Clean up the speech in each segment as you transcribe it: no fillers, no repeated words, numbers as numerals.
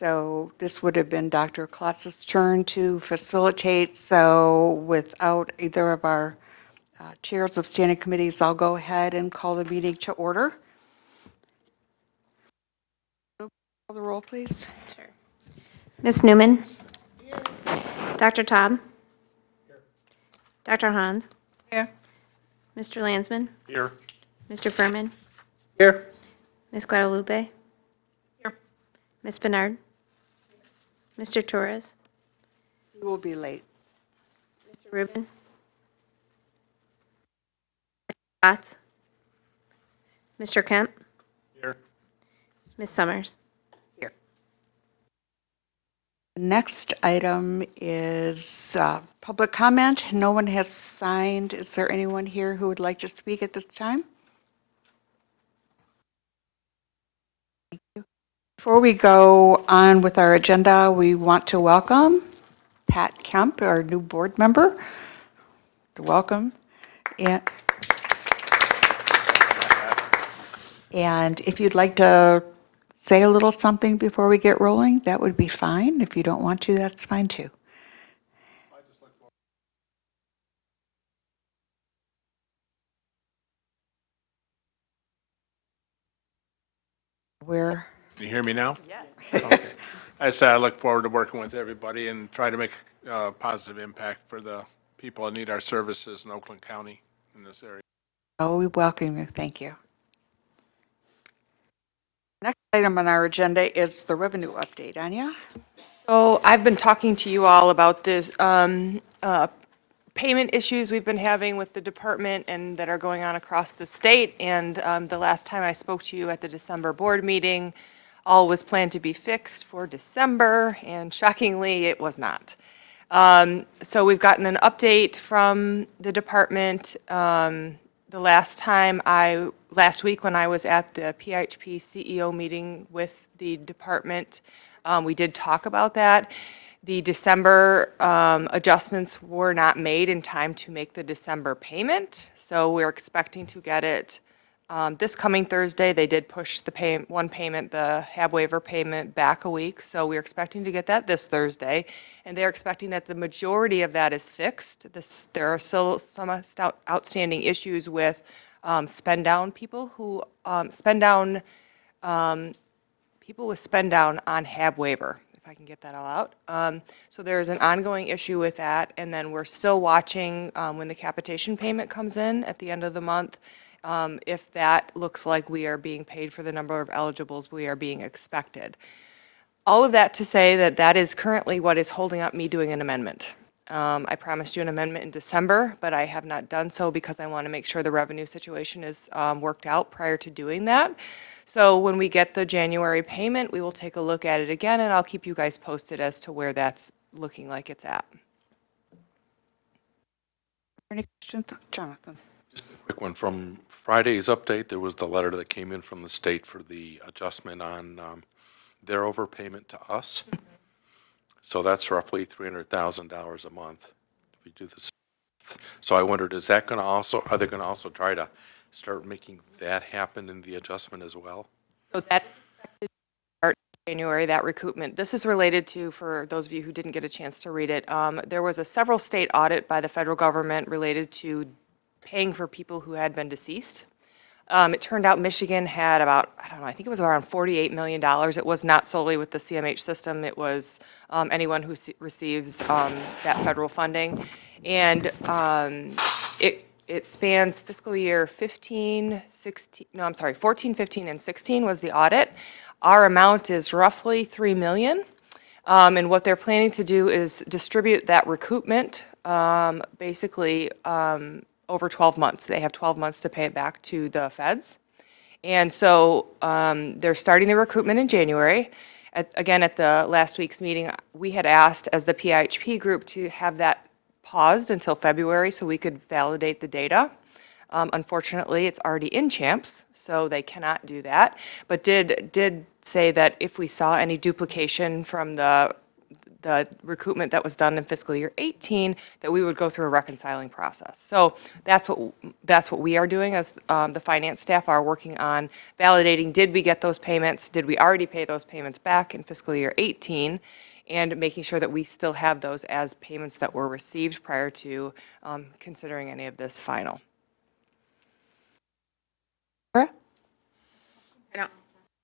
So this would have been Dr. Klotz's turn to facilitate. So without either of our chairs of standing committees, I'll go ahead and call the meeting to order. Call the roll, please. Sure. Ms. Newman? Dr. Taub? Dr. Hans? Here. Mr. Landsman? Here. Mr. Furman? Here. Ms. Guadalupe? Here. Ms. Bernard? Mr. Torres? We will be late. Mr. Rubin? Scott? Mr. Kemp? Here. Ms. Summers? Here. The next item is public comment. No one has signed. Is there anyone here who would like to speak at this time? Thank you. Before we go on with our agenda, we want to welcome Pat Kemp, our new board member. Welcome. And if you'd like to say a little something before we get rolling, that would be fine. If you don't want to, that's fine too. Where? Can you hear me now? Yes. Okay. I say I look forward to working with everybody and try to make a positive impact for the people that need our services in Oakland County in this area. Oh, we welcome you. Thank you. Next item on our agenda is the revenue update. Anya? So I've been talking to you all about this payment issues we've been having with the department and that are going on across the state. And the last time I spoke to you at the December board meeting, all was planned to be fixed for December, and shockingly, it was not. So we've gotten an update from the department. The last week when I was at the PHP CEO meeting with the department, we did talk about that. The December adjustments were not made in time to make the December payment, so we're expecting to get it this coming Thursday. They did push the one payment, the HAB waiver payment, back a week, so we're expecting to get that this Thursday, and they're expecting that the majority of that is fixed. There are still some outstanding issues with spend down people who people with spend down on HAB waiver, if I can get that all out. So there's an ongoing issue with that, and then we're still watching when the capitation payment comes in at the end of the month, if that looks like we are being paid for the number of eligibles we are being expected. All of that to say that that is currently what is holding up me doing an amendment. I promised you an amendment in December, but I have not done so because I want to make sure the revenue situation is worked out prior to doing that. So when we get the January payment, we will take a look at it again, and I'll keep you guys posted as to where that's looking like it's at. Any questions? Jonathan? Quick one from Friday's update. There was the letter that came in from the state for the adjustment on their overpayment to us. So that's roughly $300,000 a month if we do this. So I wondered, are they going to also try to start making that happen in the adjustment as well? So that is expected to start in January, that recoupment. This is related to, for those of you who didn't get a chance to read it, there was a several state audit by the federal government related to paying for people who had been deceased. It turned out Michigan had about, I don't know, I think it was around $48 million. It was not solely with the CMH system. It was anyone who receives that federal funding. And it spans fiscal year 14, 15, and 16 was the audit. Our amount is roughly $3 million. And what they're planning to do is distribute that recoupment basically over 12 months. They have 12 months to pay it back to the feds. And so they're starting the recoupment in January. Again, at the last week's meeting, we had asked as the PIHP group to have that paused until February so we could validate the data. Unfortunately, it's already in CHAMPS, so they cannot do that, but did say that if we saw any duplication from the the recoupment that was done in fiscal year 18, that we would go through a reconciling process. So that's what we are doing as the finance staff are working on validating, did we get those payments? Did we already pay those payments back in fiscal year 18? And making sure that we still have those as payments that were received prior to considering any of this final. Laura? I don't,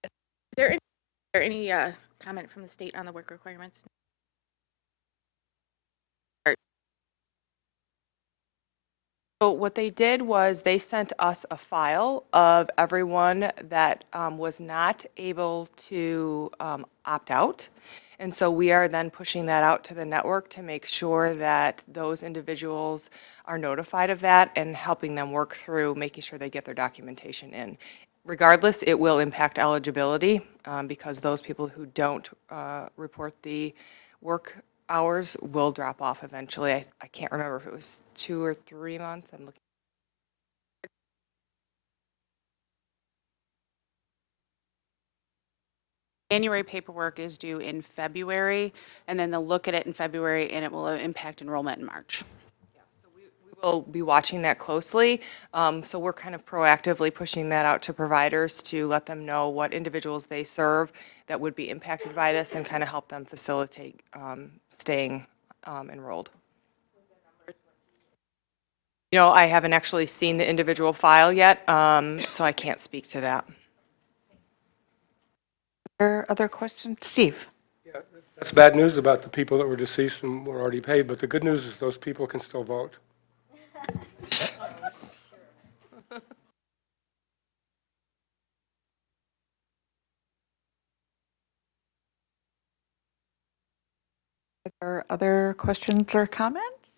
is there any comment from the state on the work requirements? So what they did was they sent us a file of everyone that was not able to opt out. And so we are then pushing that out to the network to make sure that those individuals are notified of that and helping them work through making sure they get their documentation in. Regardless, it will impact eligibility because those people who don't report the work hours will drop off eventually. I can't remember if it was 2 or 3 months. I'm looking. January paperwork is due in February, and then they'll look at it in February, and it will impact enrollment in March. We will be watching that closely. So we're kind of proactively pushing that out to providers to let them know what individuals they serve that would be impacted by this and kind of help them facilitate staying enrolled. You know, I haven't actually seen the individual file yet, so I can't speak to that. Other questions? Steve? That's bad news about the people that were deceased and were already paid, but the good news is those people can still vote. Are there other questions or comments?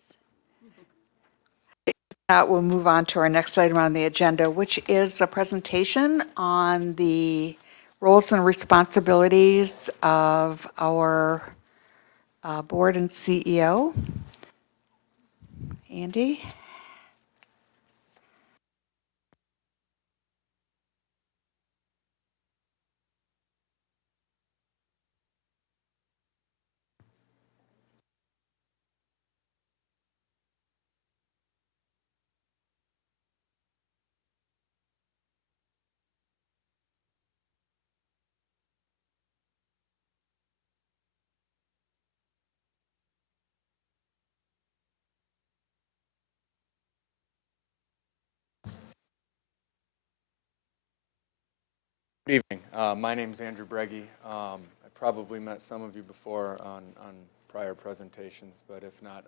If not, we'll move on to our next item on the agenda, which is a presentation on the roles and responsibilities of our board and CEO. Andy? Good evening. My name's Andrew Breggy. I probably met some of you before on prior presentations, but if not,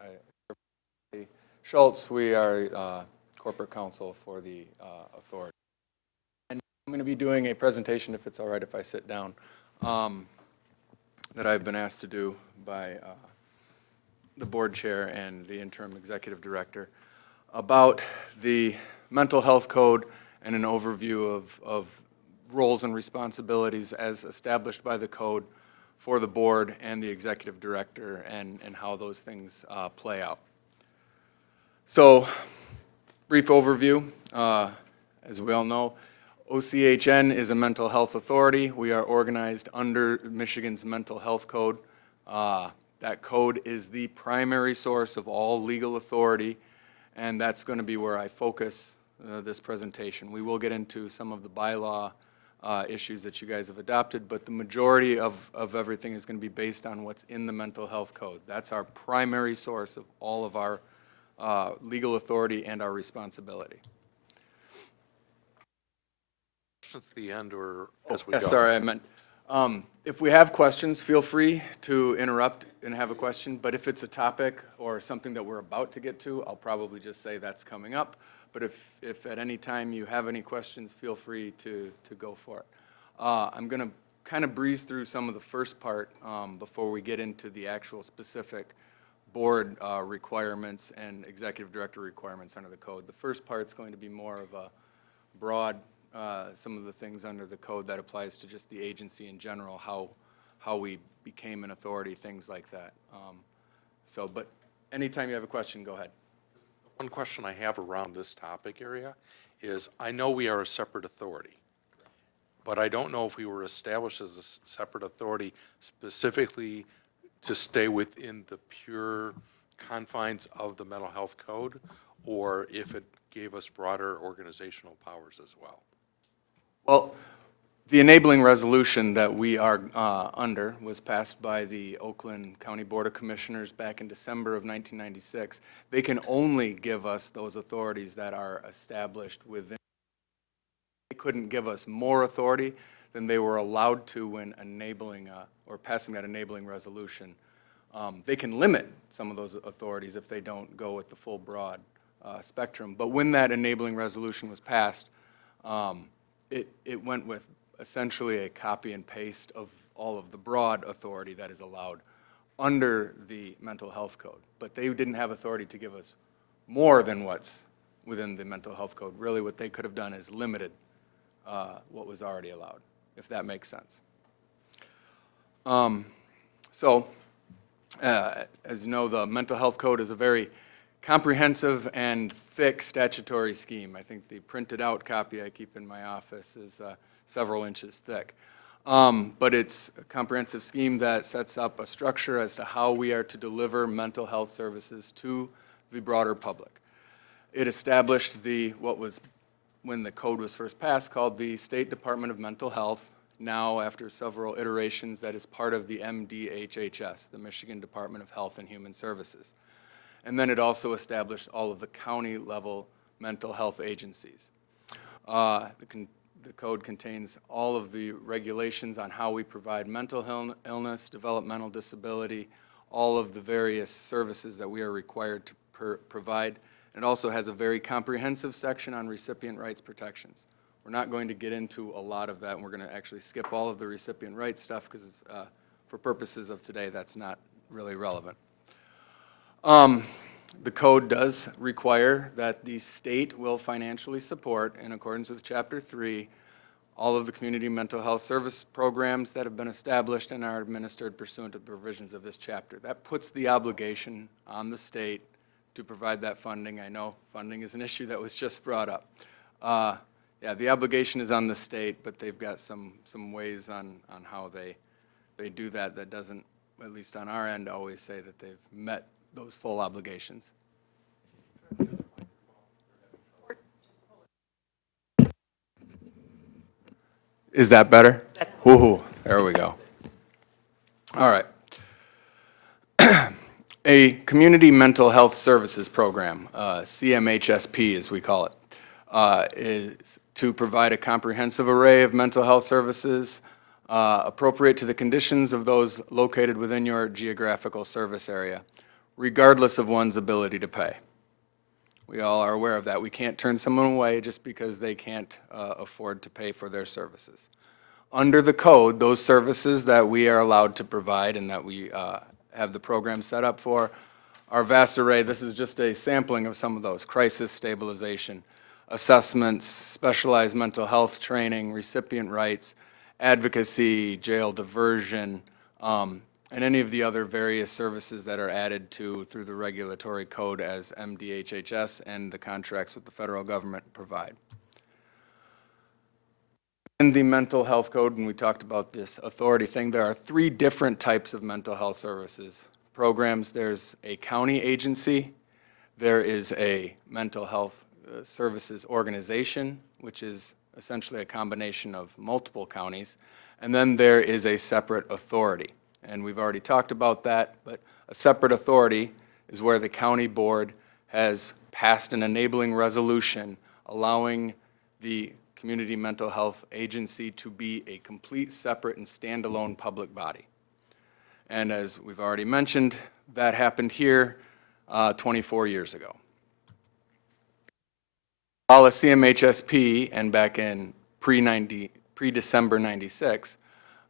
Schultz, we are corporate counsel for the authority. And I'm going to be doing a presentation, if it's all right if I sit down, that I've been asked to do by the board chair and the interim executive director about the mental health code and an overview of roles and responsibilities as established by the code for the board and the executive director and how those things play out. So, brief overview. As we all know, OCHN is a mental health authority. We are organized under Michigan's mental health code. That code is the primary source of all legal authority, and that's going to be where I focus this presentation. We will get into some of the bylaw issues that you guys have adopted, but the majority of everything is going to be based on what's in the mental health code. That's our primary source of all of our legal authority and our responsibility. Questions at the end or as we go? Yeah, sorry, I meant, if we have questions, feel free to interrupt and have a question, but if it's a topic or something that we're about to get to, I'll probably just say that's coming up. But if at any time you have any questions, feel free to go for it. I'm going to kind of breeze through some of the first part before we get into the actual specific board requirements and executive director requirements under the code. The first part's going to be more of a broad, some of the things under the code that applies to just the agency in general, how we became an authority, things like that. But anytime you have a question, go ahead. One question I have around this topic area is, I know we are a separate authority, but I don't know if we were established as a separate authority specifically to stay within the pure confines of the mental health code, or if it gave us broader organizational powers as well. Well, the enabling resolution that we are under was passed by the Oakland County Board of Commissioners back in December of 1996. They can only give us those authorities that are established within. They couldn't give us more authority than they were allowed to when enabling or passing that enabling resolution. They can limit some of those authorities if they don't go with the full broad spectrum. But when that enabling resolution was passed, it went with essentially a copy and paste of all of the broad authority that is allowed under the mental health code. But they didn't have authority to give us more than what's within the mental health code. Really what they could have done is limited what was already allowed, if that makes sense. As you know, the mental health code is a very comprehensive and thick statutory scheme. I think the printed out copy I keep in my office is several inches thick. But it's a comprehensive scheme that sets up a structure as to how we are to deliver mental health services to the broader public. It established what was, when the code was first passed, called the State Department of Mental Health. Now, after several iterations, that is part of the MDHHS, the Michigan Department of Health and Human Services. And then it also established all of the county-level mental health agencies. The code contains all of the regulations on how we provide mental illness, developmental disability, all of the various services that we are required to provide. It also has a very comprehensive section on recipient rights protections. We're not going to get into a lot of that, and we're going to actually skip all of the recipient rights stuff because for purposes of today, that's not really relevant. The code does require that the state will financially support, in accordance with Chapter 3, all of the community mental health service programs that have been established and are administered pursuant to the provisions of this chapter. That puts the obligation on the state to provide that funding. I know funding is an issue that was just brought up. Yeah, the obligation is on the state, but they've got some ways on how they do that that doesn't, at least on our end, always say that they've met those full obligations. Is that better? Woohoo, there we go. All right. A community mental health services program, CMHSP as we call it, is to provide a comprehensive array of mental health services appropriate to the conditions of those located within your geographical service area, regardless of one's ability to pay. We all are aware of that. We can't turn someone away just because they can't afford to pay for their services. Under the code, those services that we are allowed to provide and that we have the program set up for are a vast array. This is just a sampling of some of those: crisis stabilization, assessments, specialized mental health training, recipient rights, advocacy, jail diversion, and any of the other various services that are added to through the regulatory code as MDHHS and the contracts with the federal government provide. In the mental health code, and we talked about this authority thing, there are 3 different types of mental health services programs. There's a county agency, there is a mental health services organization, which is essentially a combination of multiple counties, and then there is a separate authority. And we've already talked about that, but a separate authority is where the county board has passed an enabling resolution allowing the community mental health agency to be a complete, separate, and standalone public body. And as we've already mentioned, that happened here 24 years ago. While a CMHSP, and back in pre-December 96,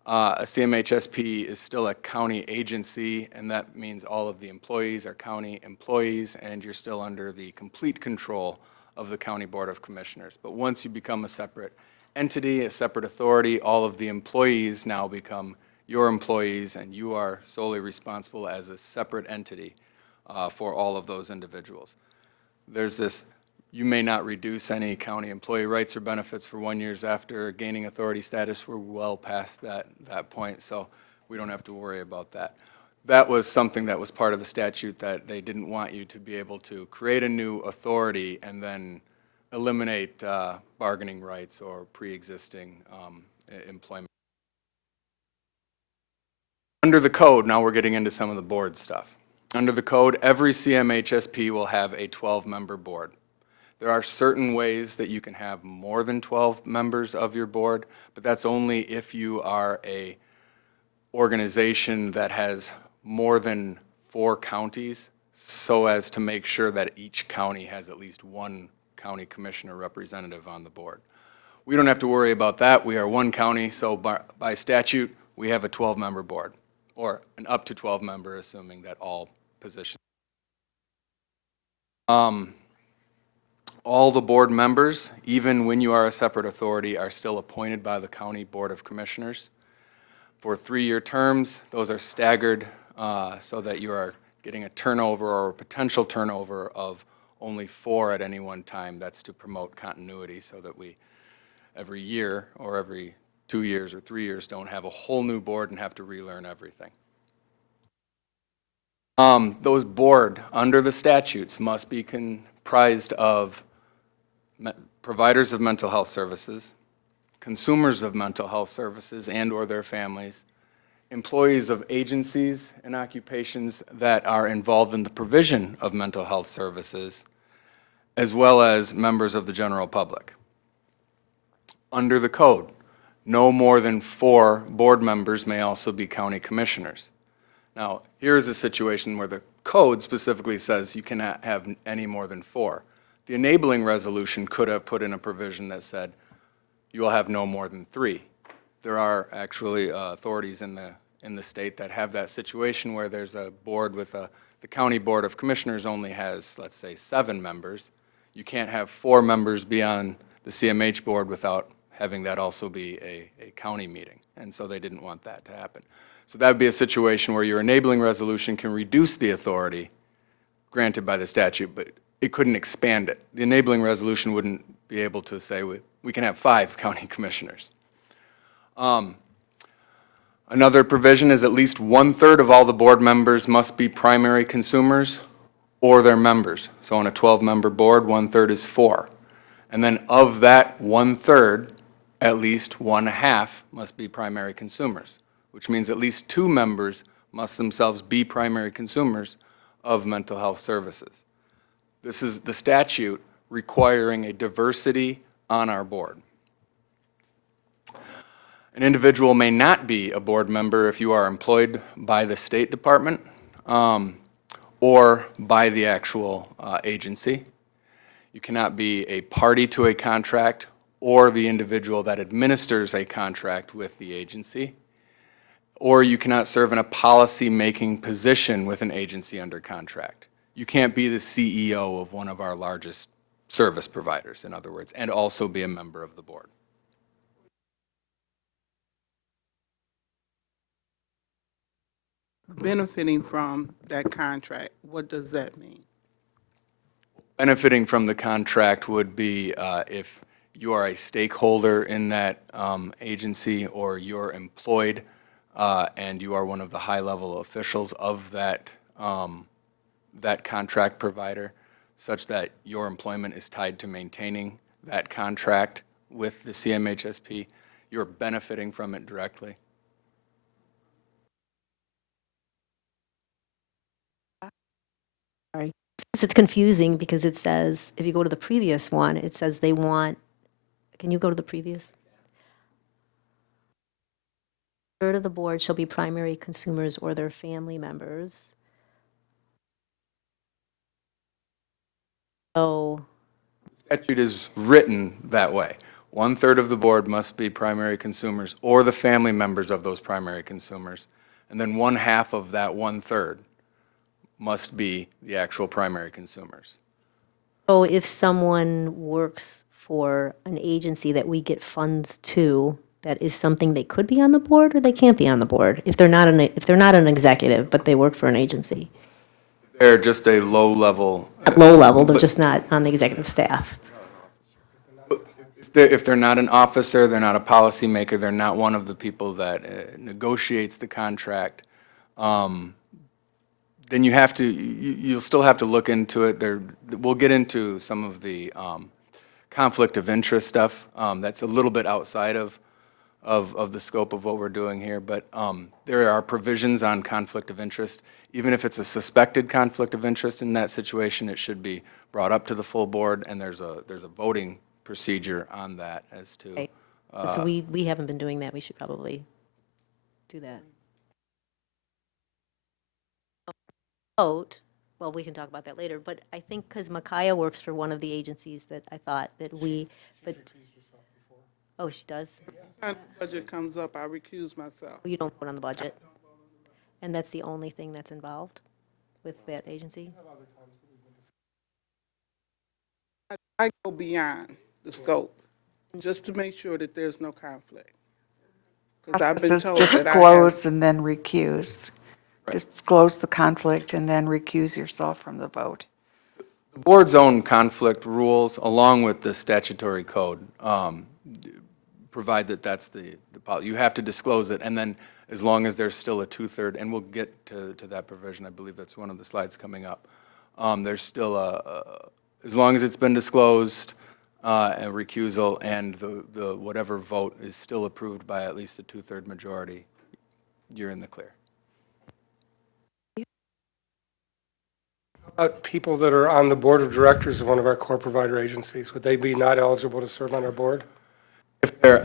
a CMHSP is still a county agency, and that means all of the employees are county employees, and you're still under the complete control of the County Board of Commissioners. But once you become a separate entity, a separate authority, all of the employees now become your employees, and you are solely responsible as a separate entity for all of those individuals. There's this: you may not reduce any county employee rights or benefits for 1 year after gaining authority status. We're well past that point, so we don't have to worry about that. that was something that was part of the statute, that they didn't want you to be able to create a new authority and then eliminate bargaining rights or pre-existing employment. Under the code, now we're getting into some of the board stuff. Under the code, every CMHSP will have a 12-member board. There are certain ways that you can have more than 12 members of your board, but that's only if you are a organization that has more than 4 counties, so as to make sure that each county has at least one county commissioner representative on the board. We don't have to worry about that. We are one county, so by statute, we have a 12-member board, or an up to 12-member, assuming that all positions. All the board members, even when you are a separate authority, are still appointed by the County Board of Commissioners for 3-year terms. Those are staggered so that you are getting a turnover or a potential turnover of only 4 at any one time. That's to promote continuity so that we, every year or every 2 years or 3 years, don't have a whole new board and have to relearn everything. Those board, under the statutes, must be comprised of providers of mental health services, consumers of mental health services and/or their families, employees of agencies and occupations that are involved in the provision of mental health services, as well as members of the general public. Under the code, no more than 4 board members may also be county commissioners. Now, here's a situation where the code specifically says you cannot have any more than 4. The enabling resolution could have put in a provision that said you will have no more than 3. There are actually authorities in the state that have that situation where there's a board with the county board of commissioners only has, let's say, 7 members. You can't have 4 members be on the CMH board without having that also be a county meeting. And so they didn't want that to happen. So that would be a situation where your enabling resolution can reduce the authority granted by the statute, but it couldn't expand it. The enabling resolution wouldn't be able to say we can have 5 county commissioners. Another provision is at least 1/3 of all the board members must be primary consumers or their members. So on a 12-member board, 1/3 is 4. And then of that 1/3, at least 1/2 must be primary consumers, which means at least 2 members must themselves be primary consumers of mental health services. This is the statute requiring a diversity on our board. An individual may not be a board member if you are employed by the State Department or by the actual agency. You cannot be a party to a contract or the individual that administers a contract with the agency, or you cannot serve in a policy-making position with an agency under contract. You can't be the CEO of one of our largest service providers, in other words, and also be a member of the board. Benefiting from that contract, what does that mean? Benefiting from the contract would be if you are a stakeholder in that agency or you're employed and you are one of the high-level officials of that, that contract provider, such that your employment is tied to maintaining that contract with the CMHSP, you're benefiting from it directly. Sorry. It's confusing because it says, if you go to the previous one, it says they want, can you go to the previous? 1/3 of the board shall be primary consumers or their family members. So, The statute is written that way. 1/3 of the board must be primary consumers or the family members of those primary consumers. And then 1/2 of that 1/3 must be the actual primary consumers. so if someone works for an agency that we get funds to, that is something they could be on the board, or they can't be on the board if they're not an executive, but they work for an agency? They're just a low-level. At low level, they're just not on the executive staff. If they're not an officer, they're not a policymaker, they're not one of the people that negotiates the contract, then you have to, you'll still have to look into it. We'll get into some of the conflict of interest stuff. That's a little bit outside of the scope of what we're doing here, but there are provisions on conflict of interest. Even if it's a suspected conflict of interest in that situation, it should be brought up to the full board, and there's a voting procedure on that as to. Right. So we haven't been doing that. We should probably do that. Vote, well, we can talk about that later, but I think because Micaiah works for one of the agencies that I thought that we, but. Oh, she does? Time the budget comes up, I recuse myself. You don't vote on the budget? And that's the only thing that's involved with that agency? I go beyond the scope, just to make sure that there's no conflict. Because I've been Says told that I have. disclose and then recuse. Disclose the conflict and then recuse yourself from the vote. The board's own conflict rules, along with the statutory code, provide that that's the policy. You have to disclose it, and then as long as there's still a two-third, and we'll get to that provision, I believe that's one of the slides coming up. There's still as long as it's been disclosed, a recusal, and the whatever vote is still approved by at least a two-third majority, you're in the clear. About people that are on the board of directors of one of our core provider agencies, would they be not eligible to serve on our board? If they're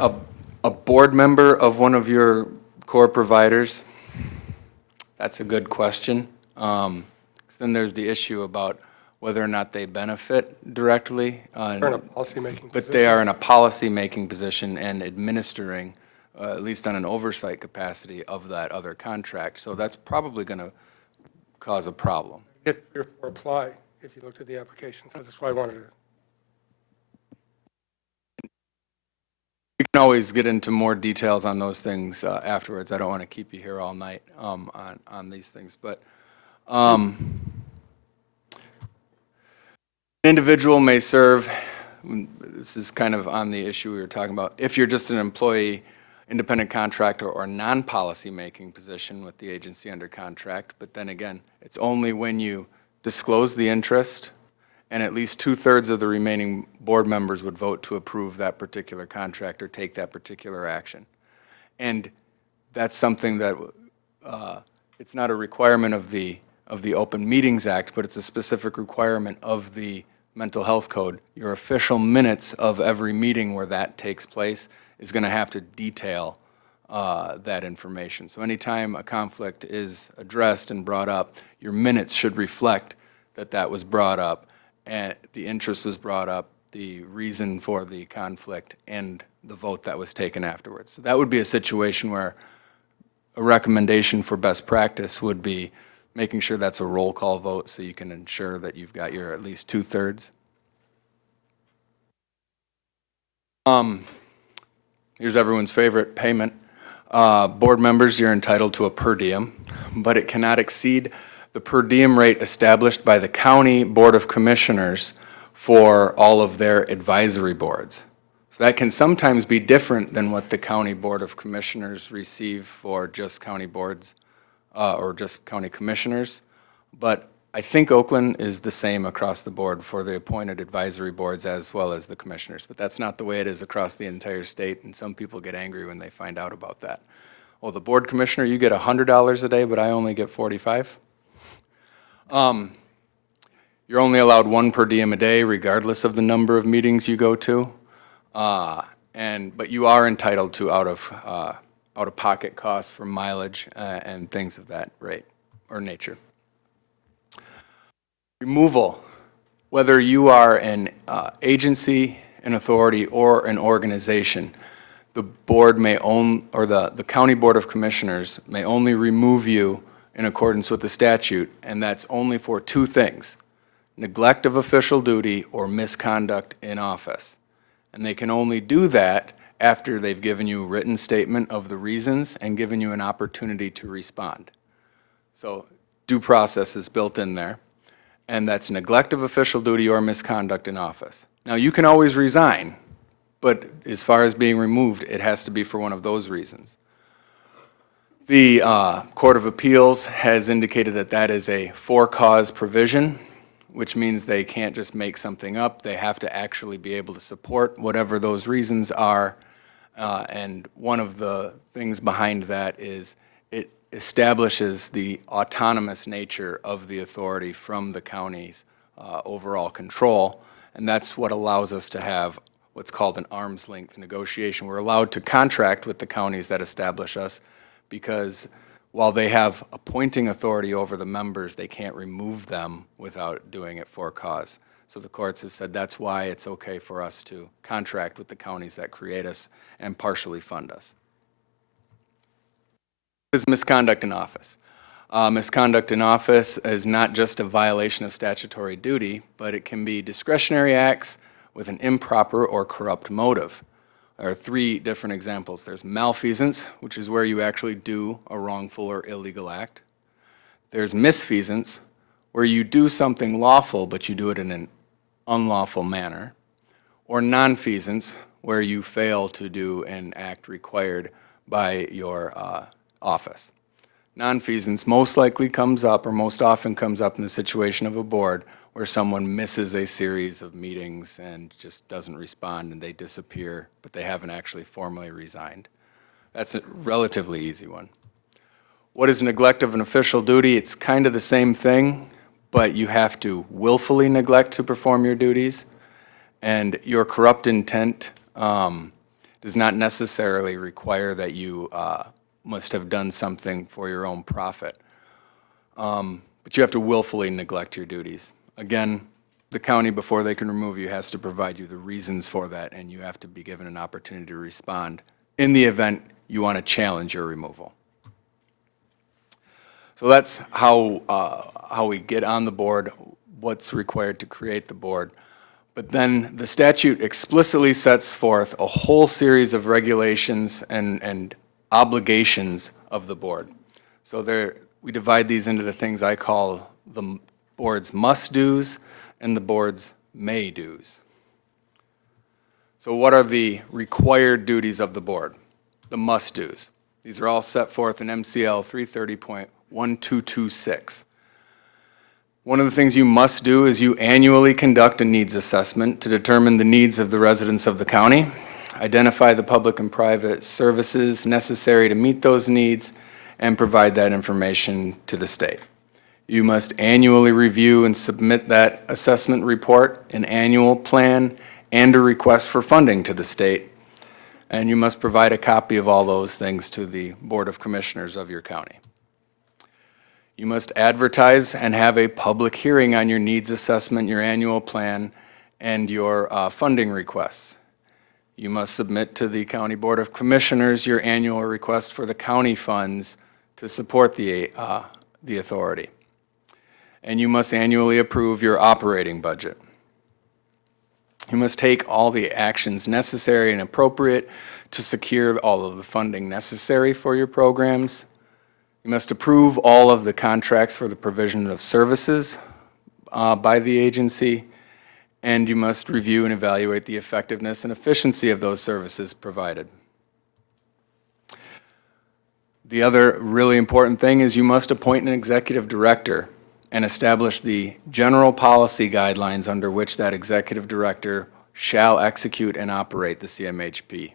a board member of one of your core providers, that's a good question. 'Cause then there's the issue about whether or not they benefit directly. They're in a policymaking But position. they are in a policy-making position and administering, at least on an oversight capacity, of that other contract. So that's probably going to cause a problem. Get 3 or 4 apply if you looked at the application, so that's why I wanted to. We can always get into more details on those things afterwards. I don't want to keep you here all night on these things. But an individual may serve, this is kind of on the issue we were talking about, if you're just an employee, independent contractor, or non-policy making position with the agency under contract. But then again, it's only when you disclose the interest and at least 2/3 of the remaining board members would vote to approve that particular contract or take that particular action. And that's something that, it's not a requirement of the Open Meetings Act, but it's a specific requirement of the Mental Health Code. Your official minutes of every meeting where that takes place is going to have to detail that information. So anytime a conflict is addressed and brought up, your minutes should reflect that that was brought up, and the interest was brought up, the reason for the conflict, and the vote that was taken afterwards. So that would be a situation where a recommendation for best practice would be making sure that's a roll call vote so you can ensure that you've got your at least 2/3. Here's everyone's favorite payment. Board members, you're entitled to a per diem, but it cannot exceed the per diem rate established by the County Board of Commissioners for all of their advisory boards. So that can sometimes be different than what the County Board of Commissioners receive for just county boards or just county commissioners. But I think Oakland is the same across the board for the appointed advisory boards as well as the commissioners. But that's not the way it is across the entire state, and some people get angry when they find out about that. Well, the board commissioner, you get $100 a day, but I only get 45. You're only allowed 1 per diem a day, regardless of the number of meetings you go to. But you are entitled to out-of-pocket costs for mileage and things of that rate or nature. Removal, whether you are an agency, an authority, or an organization, the board may own, or the County Board of Commissioners may only remove you in accordance with the statute, and that's only for 2 things: neglect of official duty or misconduct in office. And they can only do that after they've given you a written statement of the reasons and given you an opportunity to respond. So due process is built in there, and that's neglect of official duty or misconduct in office. Now, you can always resign, but as far as being removed, it has to be for one of those reasons. The Court of Appeals has indicated that that is a for-cause provision, which means they can't just make something up. They have to actually be able to support whatever those reasons are. And one of the things behind that is it establishes the autonomous nature of the authority from the county's overall control. And that's what allows us to have what's called an arm's length negotiation. We're allowed to contract with the counties that establish us, because while they have appointing authority over the members, they can't remove them without doing it for cause. So the courts have said that's why it's okay for us to contract with the counties that create us and partially fund us. What is misconduct in office? Misconduct in office is not just a violation of statutory duty, but it can be discretionary acts with an improper or corrupt motive. There are three different examples. There's malfeasance, which is where you actually do a wrongful or illegal act. There's misfeasance, where you do something lawful, but you do it in an unlawful manner. Or nonfeasance, where you fail to do an act required by your office. Nonfeasance most likely comes up, or most often comes up, in the situation of a board where someone misses a series of meetings and just doesn't respond and they disappear, but they haven't actually formally resigned. That's a relatively easy one. What is neglect of an official duty? It's kind of the same thing, but you have to willfully neglect to perform your duties, and your corrupt intent does not necessarily require that you must have done something for your own profit. But you have to willfully neglect your duties. Again, the county, before they can remove you, has to provide you the reasons for that, and you have to be given an opportunity to respond in the event you want to challenge your removal. So that's how we get on the board, what's required to create the board. But then the statute explicitly sets forth a whole series of regulations and obligations of the board. So we divide these into the things I call the board's must-dos and the board's may-dos. So what are the required duties of the board? The must-dos. These are all set forth in MCL 330.1226. One of the things you must do is you annually conduct a needs assessment to determine the needs of the residents of the county, identify the public and private services necessary to meet those needs, and provide that information to the state. You must annually review and submit that assessment report, an annual plan, and a request for funding to the state. And you must provide a copy of all those things to the Board of Commissioners of your county. You must advertise and have a public hearing on your needs assessment, your annual plan, and your funding requests. You must submit to the County Board of Commissioners your annual request for the county funds to support the authority. And you must annually approve your operating budget. You must take all the actions necessary and appropriate to secure all of the funding necessary for your programs. You must approve all of the contracts for the provision of services by the agency, and you must review and evaluate the effectiveness and efficiency of those services provided. The other really important thing is you must appoint an executive director and establish the general policy guidelines under which that executive director shall execute and operate the CMHP.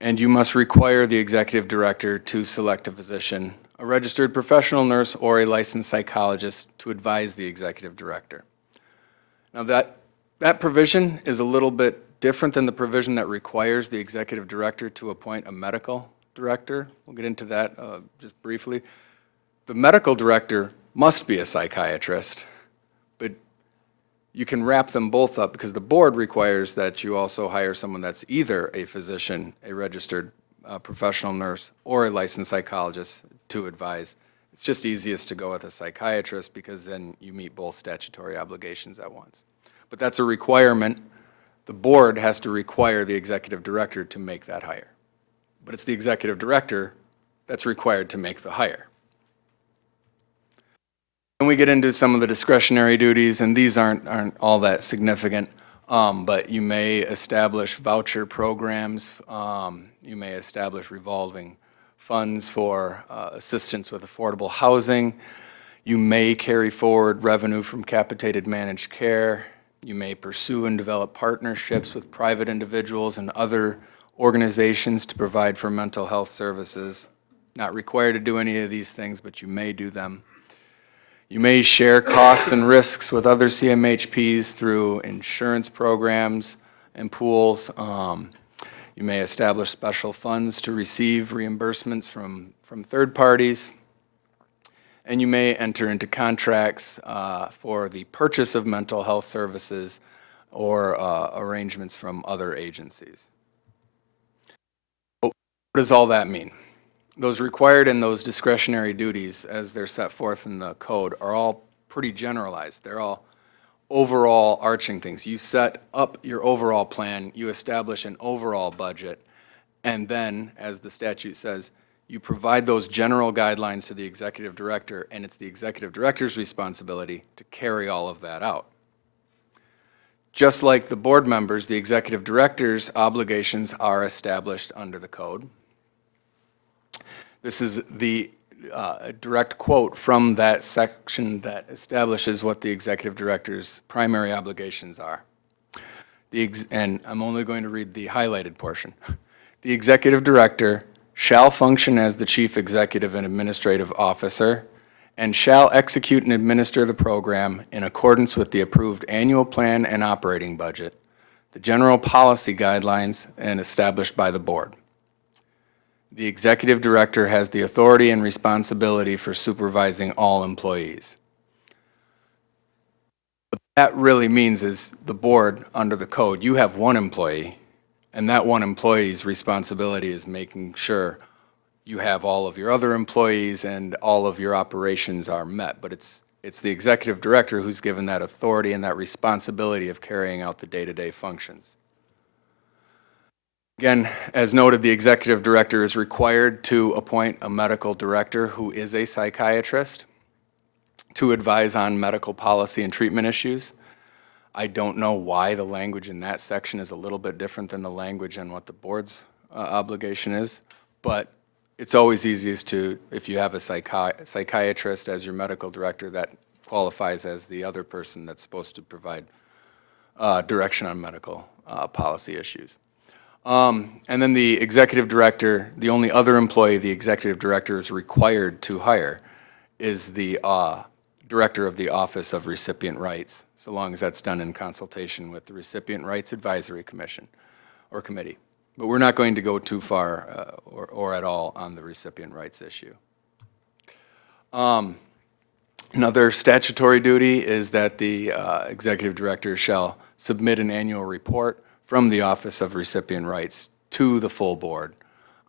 And you must require the executive director to select a physician, a registered professional nurse, or a licensed psychologist to advise the executive director. Now that provision is a little bit different than the provision that requires the executive director to appoint a medical director. We'll get into that just briefly. The medical director must be a psychiatrist, but you can wrap them both up because the board requires that you also hire someone that's either a physician, a registered professional nurse, or a licensed psychologist to advise. It's just easiest to go with a psychiatrist because then you meet both statutory obligations at once. But that's a requirement. The board has to require the executive director to make that hire. But it's the executive director that's required to make the hire. And we get into some of the discretionary duties, and these aren't all that significant, but you may establish voucher programs, you may establish revolving funds for assistance with affordable housing. You may carry forward revenue from capitated managed care. You may pursue and develop partnerships with private individuals and other organizations to provide for mental health services. Not required to do any of these things, but you may do them. You may share costs and risks with other CMHPs through insurance programs and pools. You may establish special funds to receive reimbursements from third parties. And you may enter into contracts for the purchase of mental health services or arrangements from other agencies. What does all that mean? Those required and those discretionary duties, as they're set forth in the code, are all pretty generalized. They're all overall arching things. You set up your overall plan, you establish an overall budget, and then, as the statute says, you provide those general guidelines to the executive director, and it's the executive director's responsibility to carry all of that out. Just like the board members, the executive director's obligations are established under the code. This is the direct quote from that section that establishes what the executive director's primary obligations are. And I'm only going to read the highlighted portion. The executive director shall function as the chief executive and administrative officer and shall execute and administer the program in accordance with the approved annual plan and operating budget, the general policy guidelines, and established by the board. The executive director has the authority and responsibility for supervising all employees. What that really means is the board, under the code, you have one employee, and that one employee's responsibility is making sure you have all of your other employees and all of your operations are met. But it's the executive director who's given that authority and that responsibility of carrying out the day-to-day functions. Again, as noted, the executive director is required to appoint a medical director who is a psychiatrist to advise on medical policy and treatment issues. I don't know why the language in that section is a little bit different than the language and what the board's obligation is, but it's always easiest to, if you have a psychiatrist as your medical director, that qualifies as the other person that's supposed to provide direction on medical policy issues. And then the executive director, the only other employee the executive director is required to hire is the director of the Office of Recipient Rights, so long as that's done in consultation with the Recipient Rights Advisory Commission or Committee. But we're not going to go too far or at all on the recipient rights issue. Another statutory duty is that the executive director shall submit an annual report from the Office of Recipient Rights to the full board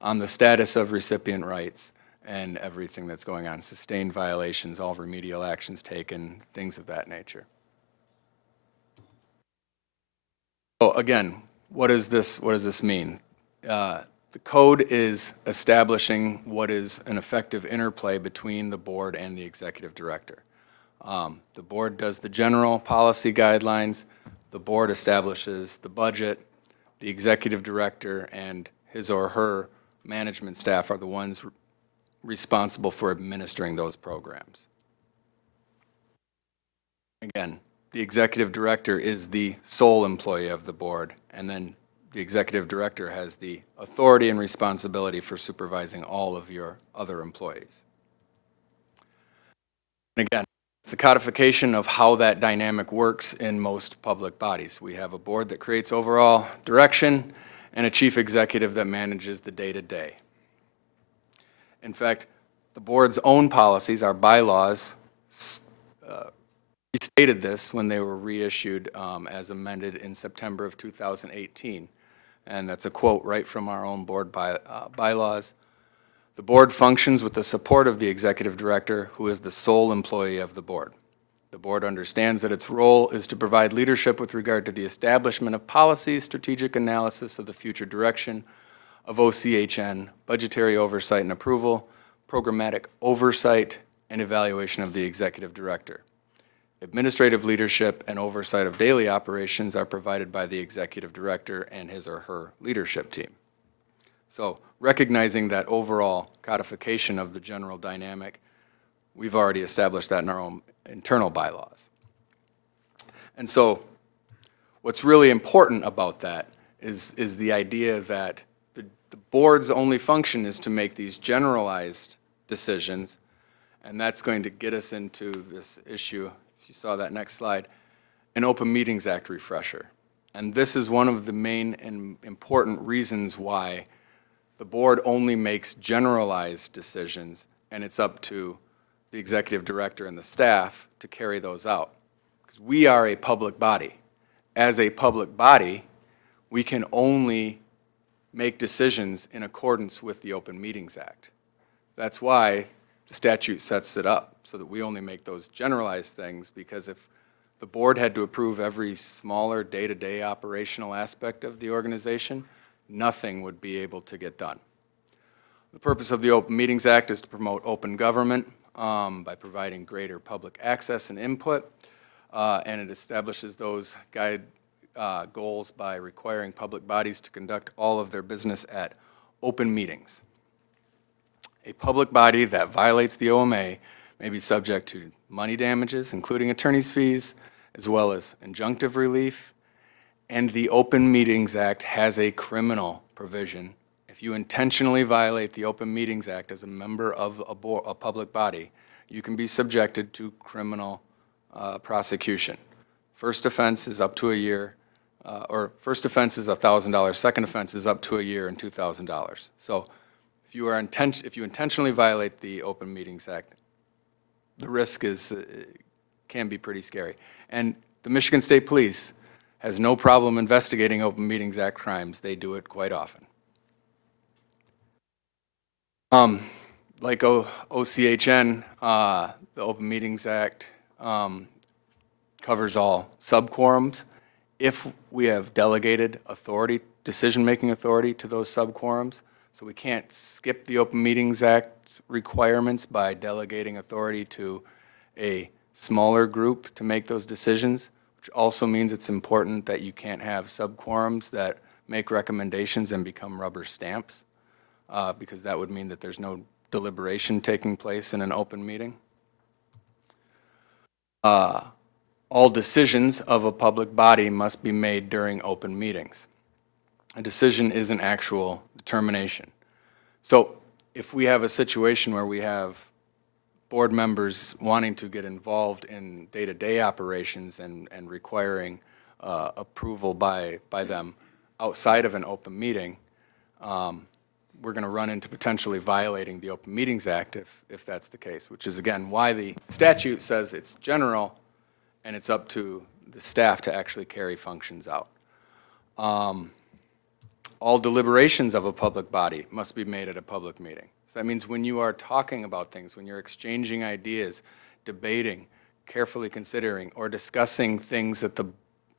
on the status of recipient rights and everything that's going on, sustained violations, all remedial actions taken, things of that nature. So again, what does this mean? The code is establishing what is an effective interplay between the board and the executive director. The board does the general policy guidelines, the board establishes the budget, the executive director and his or her management staff are the ones responsible for administering those programs. Again, the executive director is the sole employee of the board, and then the executive director has the authority and responsibility for supervising all of your other employees. And again, it's the codification of how that dynamic works in most public bodies. We have a board that creates overall direction and a chief executive that manages the day-to-day. In fact, the board's own policies, our bylaws, restated this when they were reissued as amended in September of 2018. And that's a quote right from our own board bylaws. The board functions with the support of the executive director, who is the sole employee of the board. The board understands that its role is to provide leadership with regard to the establishment of policies, strategic analysis of the future direction of OCHN, budgetary oversight and approval, programmatic oversight, and evaluation of the executive director. Administrative leadership and oversight of daily operations are provided by the executive director and his or her leadership team. So recognizing that overall codification of the general dynamic, we've already established that in our own internal bylaws. And so what's really important about that is the idea that the board's only function is to make these generalized decisions, and that's going to get us into this issue, if you saw that next slide, an Open Meetings Act refresher. And this is one of the main and important reasons why the board only makes generalized decisions, and it's up to the executive director and the staff to carry those out. Because we are a public body. As a public body, we can only make decisions in accordance with the Open Meetings Act. That's why the statute sets it up, so that we only make those generalized things, because if the board had to approve every smaller day-to-day operational aspect of the organization, nothing would be able to get done. The purpose of the Open Meetings Act is to promote open government by providing greater public access and input, and it establishes those goals by requiring public bodies to conduct all of their business at open meetings. A public body that violates the OMA may be subject to money damages, including attorney's fees, as well as injunctive relief, and the Open Meetings Act has a criminal provision. If you intentionally violate the Open Meetings Act as a member of a public body, you can be subjected to criminal prosecution. First offense is up to a year, or first offense is $1,000, second offense is up to a year and $2,000. So if you intentionally violate the Open Meetings Act, the risk can be pretty scary. And the Michigan State Police has no problem investigating Open Meetings Act crimes. They do it quite often. Like OCHN, the Open Meetings Act covers all subquorums. If we have delegated authority, decision-making authority to those subquorums, so we can't skip the Open Meetings Act requirements by delegating authority to a smaller group to make those decisions, which also means it's important that you can't have subquorums that make recommendations and become rubber stamps, because that would mean that there's no deliberation taking place in an open meeting. All decisions of a public body must be made during open meetings. A decision is an actual determination. So if we have a situation where we have board members wanting to get involved in day-to-day operations and requiring approval by them outside of an open meeting, we're going to run into potentially violating the Open Meetings Act if that's the case, which is, again, why the statute says it's general and it's up to the staff to actually carry functions out. All deliberations of a public body must be made at a public meeting. So that means when you are talking about things, when you're exchanging ideas, debating, carefully considering, or discussing things that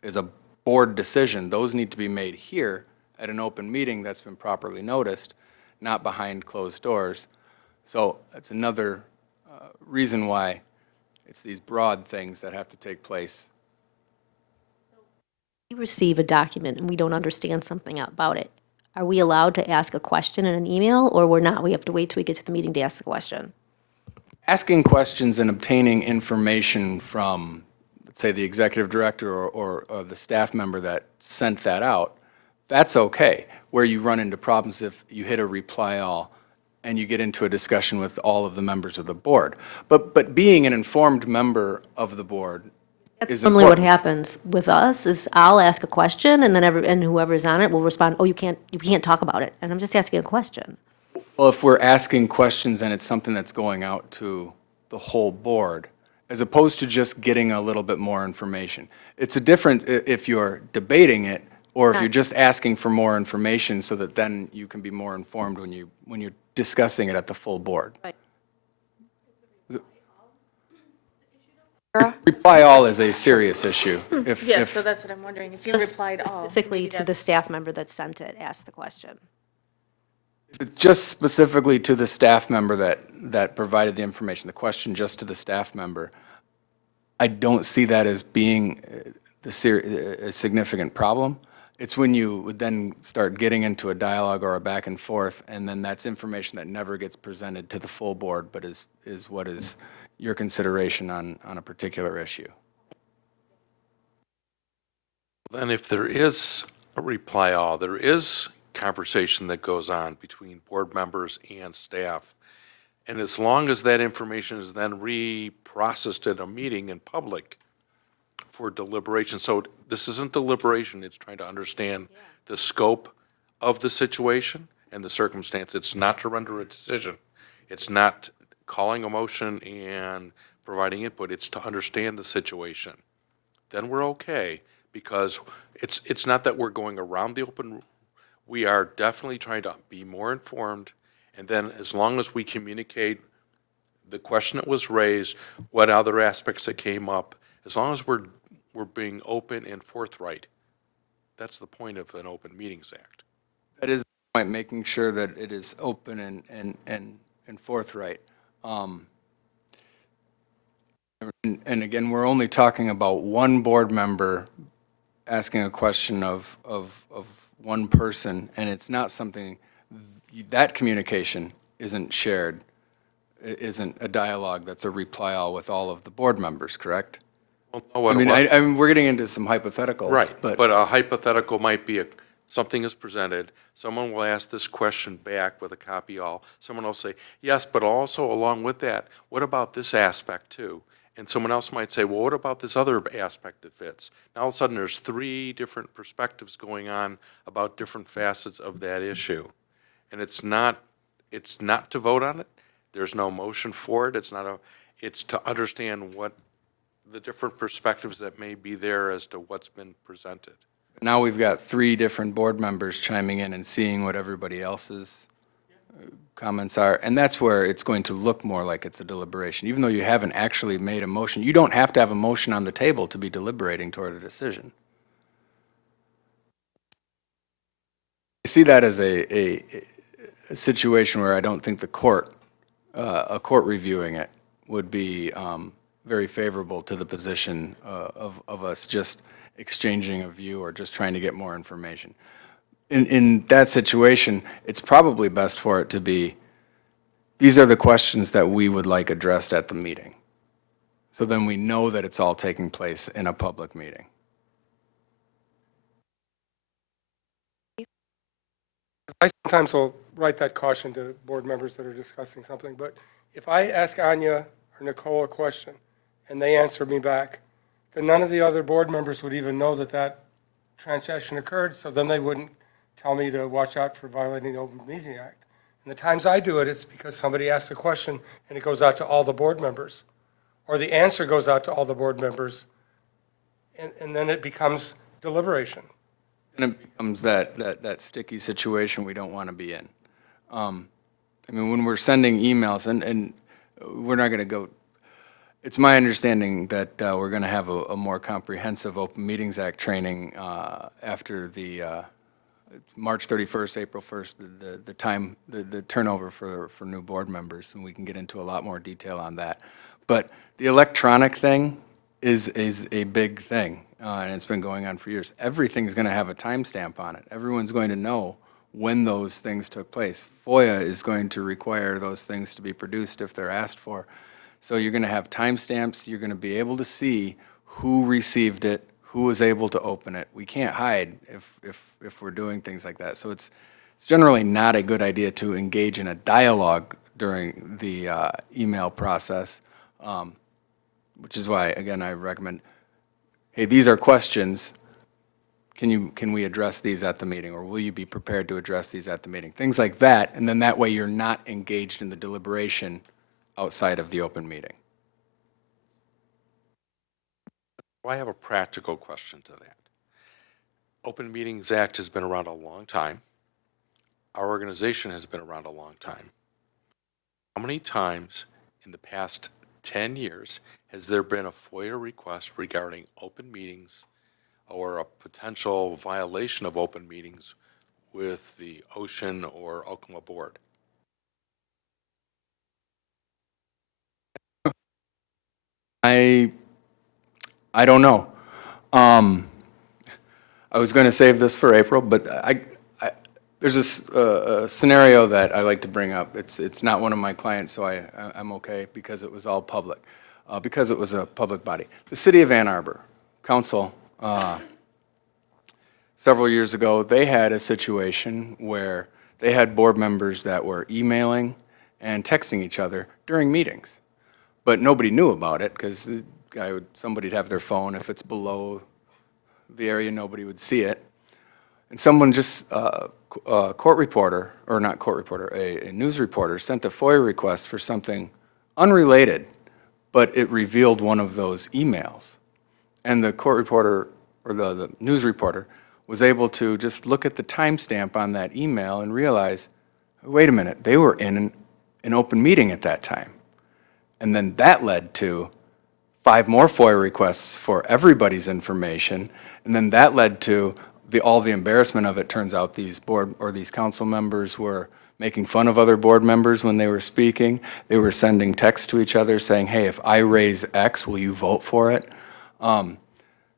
is a board decision, those need to be made here at an open meeting that's been properly noticed, not behind closed doors. So that's another reason why it's these broad things that have to take place. We receive a document and we don't understand something about it. Are we allowed to ask a question in an email, or we're not? We have to wait till we get to the meeting to ask the question. Asking questions and obtaining information from, let's say, the executive director or the staff member that sent that out, that's okay. Where you run into problems if you hit a reply all and you get into a discussion with all of the members of the board. But being an informed member of the board is Normally what important. happens with us is I'll ask a question and then and whoever's on it will respond, oh, you can't talk about it. And I'm just asking a question. Well, if we're asking questions and it's something that's going out to the whole board, as opposed to just getting a little bit more information. It's a different if you're debating it or if you're just asking for more information so that then you can be more informed when you're discussing it at the full board. Right. Reply all is a serious issue. Yes, so that's what I'm wondering, if you replied all. Specifically maybe to the that's- staff member that sent it, ask the question. If it's just specifically to the staff member that provided the information, the question just to the staff member, I don't see that as being a significant problem. It's when you would then start getting into a dialogue or a back and forth, and then that's information that never gets presented to the full board, but is what is your consideration on a particular issue. Then if there is a reply all, there is conversation that goes on between board members and staff. And as long as that information is then reprocessed at a meeting in public for deliberation, so this isn't deliberation, it's trying to understand the scope of the situation and the circumstance. It's not to render a decision. It's not calling a motion and providing input. It's to understand the situation. Then we're okay, because it's not that we're going around the open, we are definitely trying to be more informed, and then as long as we communicate the question that was raised, what other aspects that came up, as long as we're being open and forthright, that's the point of an Open Meetings Act. That is the point, making sure that it is open and forthright. And again, we're only talking about one board member asking a question of one person, and it's not something, that communication isn't shared, isn't a dialogue that's a reply all with all of the board members, correct? Well, no, what- I mean, what- I mean, we're getting into some hypotheticals. Right, But but a hypothetical might be something is presented, someone will ask this question back with a copy all, someone will say, yes, but also along with that, what about this aspect too? And someone else might say, well, what about this other aspect that fits? Now all of a sudden there's 3 different perspectives going on about different facets of that issue. And it's not to vote on it, there's no motion for it, it's to understand what the different perspectives that may be there as to what's been presented. now we've got 3 different board members chiming in and seeing what everybody else's comments are, and that's where it's going to look more like it's a deliberation. Even though you haven't actually made a motion, you don't have to have a motion on the table to be deliberating toward a decision. I see that as a situation where I don't think the court, a court reviewing it, would be very favorable to the position of us just exchanging a view or just trying to get more information. In that situation, it's probably best for it to be, these are the questions that we would like addressed at the meeting. So then we know that it's all taking place in a public meeting. I sometimes will write that caution to board members that are discussing something, but if I ask Anya or Nicole a question and they answer me back, then none of the other board members would even know that that transaction occurred, so then they wouldn't tell me to watch out for violating the Open Meeting Act. And the times I do it, it's because somebody asks a question and it goes out to all the board members, or the answer goes out to all the board members, and then it becomes deliberation. And it becomes that sticky situation we don't want to be in. I mean, when we're sending emails, and we're not going to go, it's my understanding that we're going to have a more comprehensive Open Meetings Act training after the March 31st, April 1st, the turnover for new board members, and we can get into a lot more detail on that. But the electronic thing is a big thing, and it's been going on for years. Everything's going to have a timestamp on it. Everyone's going to know when those things took place. FOIA is going to require those things to be produced if they're asked for. So you're going to have timestamps. You're going to be able to see who received it, who was able to open it. We can't hide if we're doing things like that. So it's generally not a good idea to engage in a dialogue during the email process, which is why, again, I recommend, hey, these are questions. Can we address these at the meeting, or will you be prepared to address these at the meeting? Things like that, and then that way you're not engaged in the deliberation outside of the open meeting. Well, I have a practical question to that. Open Meetings Act has been around a long time. Our organization has been around a long time. How many times in the past 10 years has there been a FOIA request regarding open meetings or a potential violation of open meetings with the OCHN or Oklahoma board? I don't know. I was going to save this for April, but there's a scenario that I like to bring up. It's not one of my clients, so I'm okay because it was all public, because it was a public body. The City of Ann Arbor Council, several years ago, they had a situation where they had board members that were emailing and texting each other during meetings. But nobody knew about it because somebody'd have their phone. If it's below the area, nobody would see it. And someone just, a court reporter, or not court reporter, a news reporter sent a FOIA request for something unrelated, but it revealed one of those emails. And the court reporter, or the news reporter, was able to just look at the timestamp on that email and realize, wait a minute, they were in an open meeting at that time. And then that led to 5 more FOIA requests for everybody's information. And then that led to all the embarrassment of it. Turns out these board or these council members were making fun of other board members when they were speaking. They were sending texts to each other saying, hey, if I raise X, will you vote for it?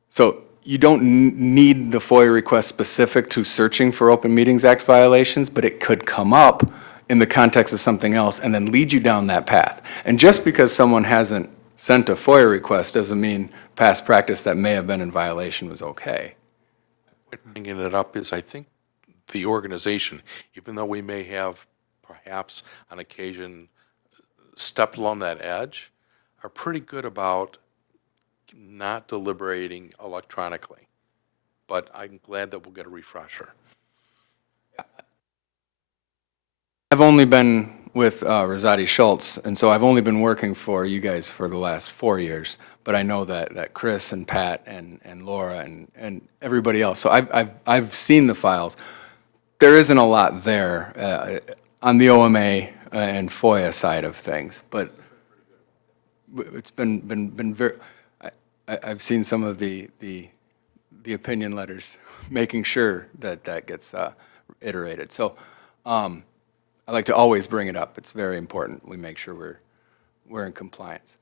So you don't need the FOIA request specific to searching for Open Meetings Act violations, but it could come up in the context of something else and then lead you down that path. And just because someone hasn't sent a FOIA request doesn't mean past practice that may have been in violation was okay. Bringing it up is, I think, the organization, even though we may have perhaps on occasion stepped along that edge, are pretty good about not deliberating electronically. But I'm glad that we'll get a refresher. I've only been with Rosati Schultz, and so I've only been working for you guys for the last 4 years. But I know that Chris and Pat and Laura and everybody else. So I've seen the files. There isn't a lot there on the OMA and FOIA side of things, but it's been very. I've seen some of the opinion letters making sure that gets iterated. So I like to always bring it up. It's very important. We make sure we're in compliance.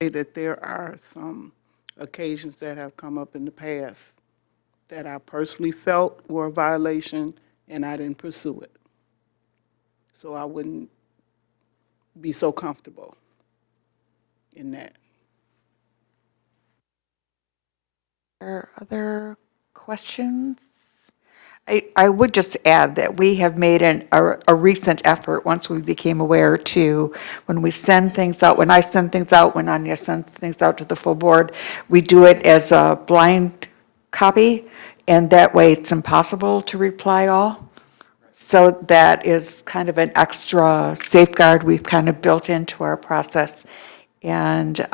That there are some occasions that have come up in the past that I personally felt were a violation and I didn't pursue it. So I wouldn't be so comfortable in that. Are other questions? I would just add that we have made a recent effort, once we became aware, to, when we send things out, when I send things out, when Anya sends things out to the full board, we do it as a blind copy, and that way it's impossible to reply all. So that is kind of an extra safeguard we've kind of built into our process. And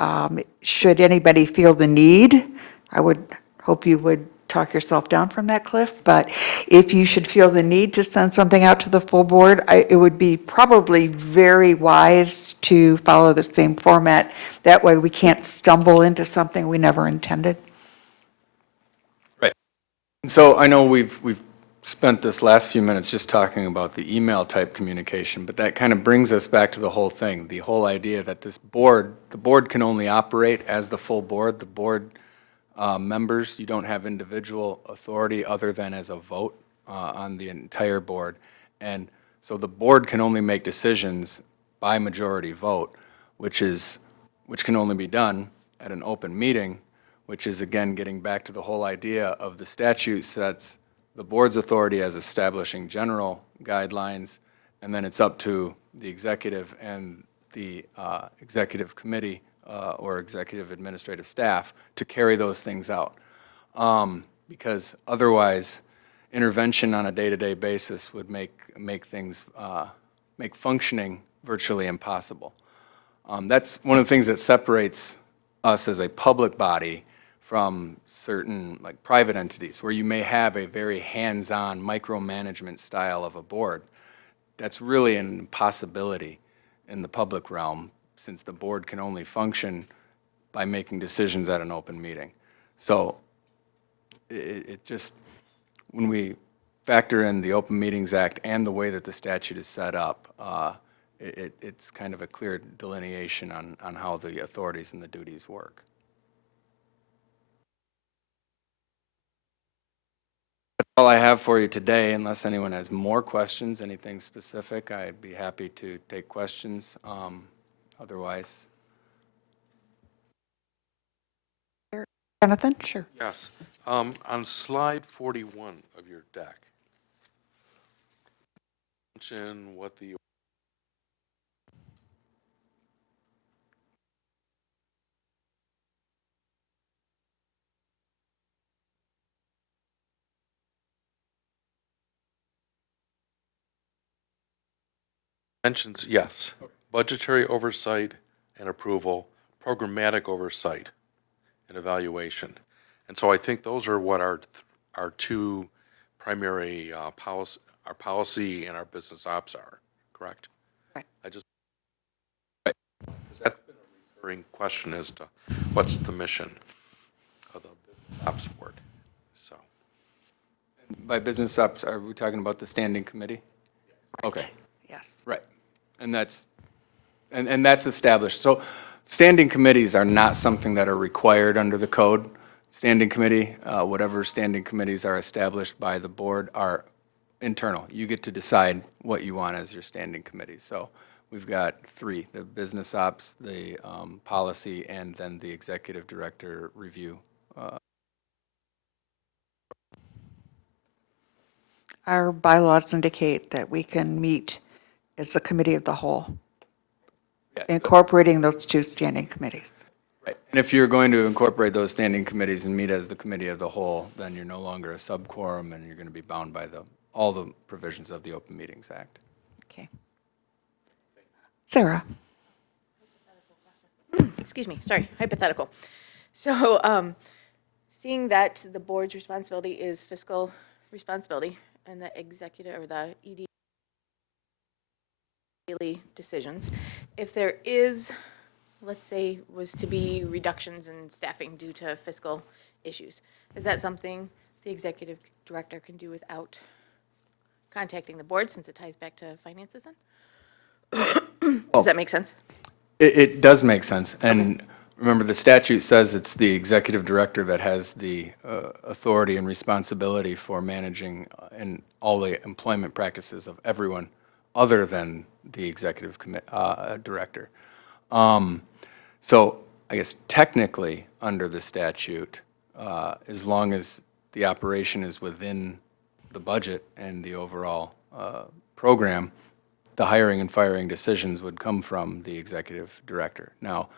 should anybody feel the need, I would hope you would talk yourself down from that cliff, but if you should feel the need to send something out to the full board, it would be probably very wise to follow the same format. That way we can't stumble into something we never intended. Right. And so I know we've spent this last few minutes just talking about the email type communication, but that kind of brings us back to the whole thing, the whole idea that the board can only operate as the full board. The board members, you don't have individual authority other than as a vote on the entire board. And so the board can only make decisions by majority vote, which can only be done at an open meeting, which is again getting back to the whole idea of the statute sets the board's authority as establishing general guidelines, and then it's up to the executive and the executive committee or executive administrative staff to carry those things out. Because otherwise, intervention on a day-to-day basis would make things, make functioning virtually impossible. That's one of the things that separates us as a public body from certain like private entities where you may have a very hands-on micromanagement style of a board. That's really an impossibility in the public realm, since the board can only function by making decisions at an open meeting. So it just, when we factor in the Open Meetings Act and the way that the statute is set up, it's kind of a clear delineation on how the authorities and the duties work. all I have for you today. Unless anyone has more questions, anything specific, I'd be happy to take questions. Otherwise, Jonathan, sure. Yes. On slide 41 of your deck, mention what the mentions, yes, budgetary oversight and approval, programmatic oversight and evaluation. And so I think those are what our two primary policy, our policy and our business ops are, correct? Right. I just, that's been a recurring question as to what's the mission of the business ops board, so. by business ops, are we talking about the standing committee? Okay. Yes. Right. And that's established. So standing committees are not something that are required under the code. Standing committee, whatever standing committees are established by the board are internal. You get to decide what you want as your standing committee. So we've got three: the business ops, the policy, and then the executive director review. Our bylaws indicate that we can meet as a committee of the whole, Yeah, incorporating those two standing committees. right. And if you're going to incorporate those standing committees and meet as the committee of the whole, then you're no longer a sub-quorum and you're going to be bound by all the provisions of the Open Meetings Act. Okay. Sarah? Excuse me, sorry, hypothetical. So, seeing that the board's responsibility is fiscal responsibility and the executive or the ED daily decisions, if there is, let's say, was to be reductions in staffing due to fiscal issues, is that something the executive director can do without contacting the board, since it ties back to finances then? Does that make sense? It does make sense. And remember, the statute says it's the executive director that has the authority and responsibility for managing and all the employment practices of everyone other than the executive director. So I guess technically, under the statute, as long as the operation is within the budget and the overall program, the hiring and firing decisions would come from the executive director. Now,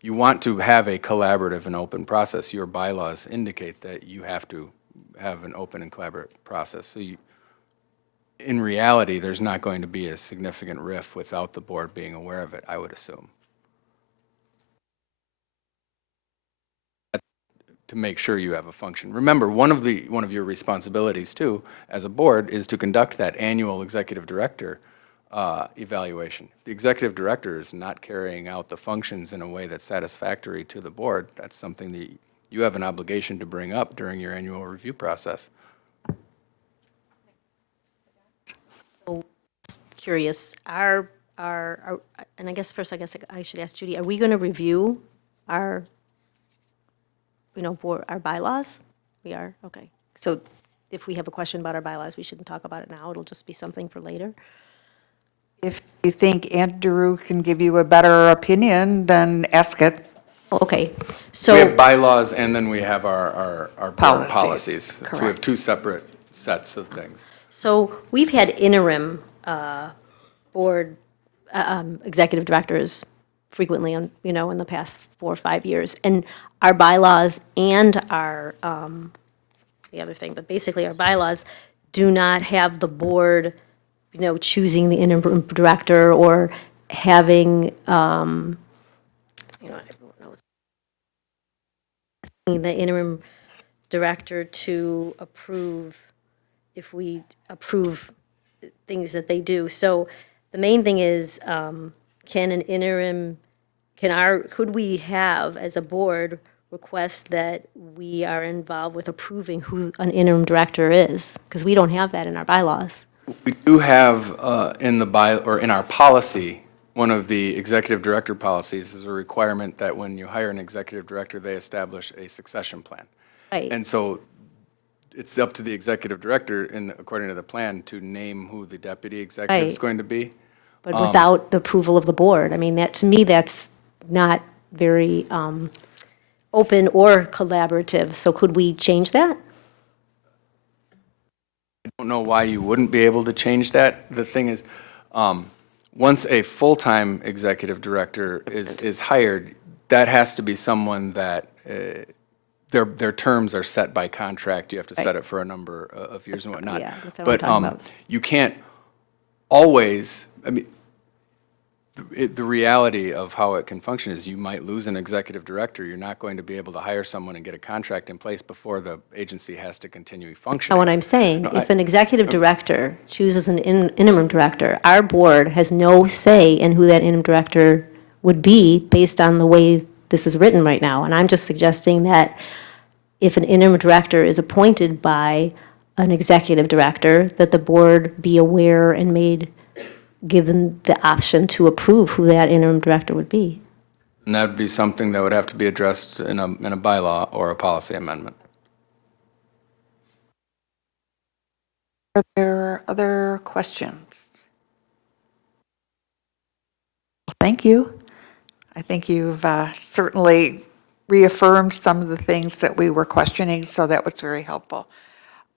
you want to have a collaborative and open process. Your bylaws indicate that you have to have an open and collaborative process. So in reality, there's not going to be a significant rift without the board being aware of it, I would assume. To make sure you have a function. Remember, one of your responsibilities too, as a board, is to conduct that annual executive director evaluation. If the executive director is not carrying out the functions in a way that's satisfactory to the board, that's something that you have an obligation to bring up during your annual review process. Curious, and I guess first, I should ask Judy, are we going to review our, our bylaws? We are, okay. So if we have a question about our bylaws, we shouldn't talk about it now, it'll just be something for later? If you think Andrew can give you a better opinion, then ask it. Okay, We so, have bylaws and then we have our board Policies, policies. So we have correct. two separate sets of things. so we've had interim board executive directors frequently in the past 4 or 5 years. And our bylaws and our, the other thing, but basically our bylaws do not have the board, choosing the interim director or having, everyone knows, asking the interim director to approve, if we approve things that they do. So the main thing is, could we have, as a board, request that we are involved with approving who an interim director is? Because we don't have that in our bylaws. We do have in our policy, one of the executive director policies is a requirement that when you hire an executive director, they establish a succession plan. Right. And so it's up to the executive director, and according to the plan, to name who the deputy executive is Right. going to be. But without the approval of the board. I mean, that, to me, that's not very open or collaborative. So could we change that? I don't know why you wouldn't be able to change that. The thing is, once a full-time executive director is hired, that has to be someone that, their terms are set by contract. You have to set it for a number of years and whatnot. Yeah, that's what I'm talking about. You can't always, I mean, the reality of how it can function is you might lose an executive director. You're not going to be able to hire someone and get a contract in place before the agency has to continue functioning. Now, what I'm saying, if an executive director chooses an interim director, our board has no say in who that interim director would be based on the way this is written right now. And I'm just suggesting that if an interim director is appointed by an executive director, that the board be aware and given the option to approve who that interim director would be. And that would be something that would have to be addressed in a bylaw or a policy amendment. Are there other questions? Thank you. I think you've certainly reaffirmed some of the things that we were questioning, so that was very helpful.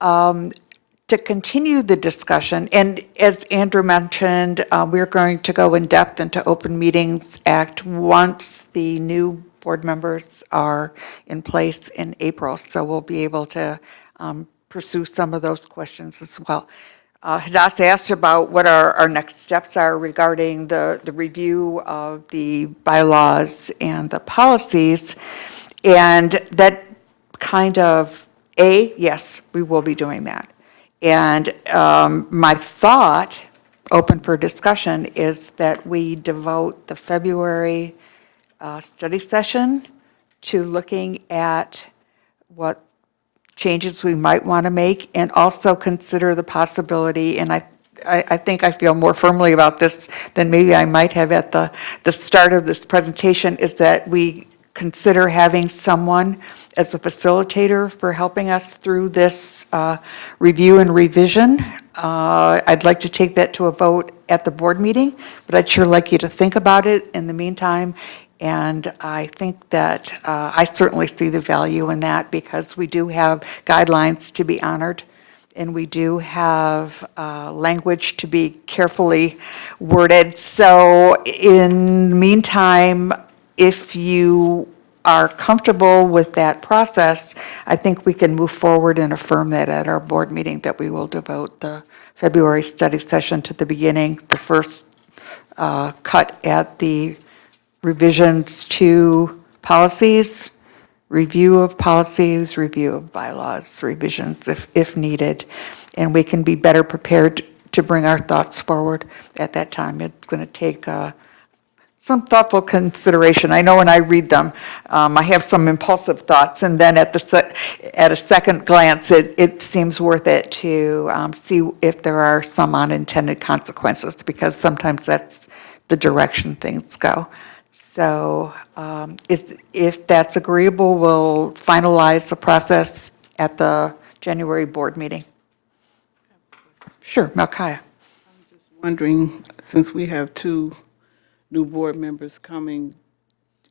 To continue the discussion, and as Andrew mentioned, we're going to go in depth into Open Meetings Act once the new board members are in place in April, so we'll be able to pursue some of those questions as well. Hadass asked about what our next steps are regarding the review of the bylaws and the policies, and that kind of, yes, we will be doing that. And my thought, open for discussion, is that we devote the February study session to looking at what changes we might want to make, and also consider the possibility, and I think I feel more firmly about this than maybe I might have at the start of this presentation, is that we consider having someone as a facilitator for helping us through this review and revision. I'd like to take that to a vote at the board meeting, but I'd sure like you to think about it in the meantime. And I think that I certainly see the value in that, because we do have guidelines to be honored, and we do have language to be carefully worded. So in the meantime, if you are comfortable with that process, I think we can move forward and affirm that at our board meeting, that we will devote the February study session to the beginning, the first cut at the revisions to policies, review of policies, review of bylaws, revisions if needed, and we can be better prepared to bring our thoughts forward at that time. It's going to take some thoughtful consideration. I know when I read them, I have some impulsive thoughts, and then at a second glance, it seems worth it to see if there are some unintended consequences, because sometimes that's the direction things go. So if that's agreeable, we'll finalize the process at the January board meeting. Sure, Malkiah. Wondering, since we have two new board members coming,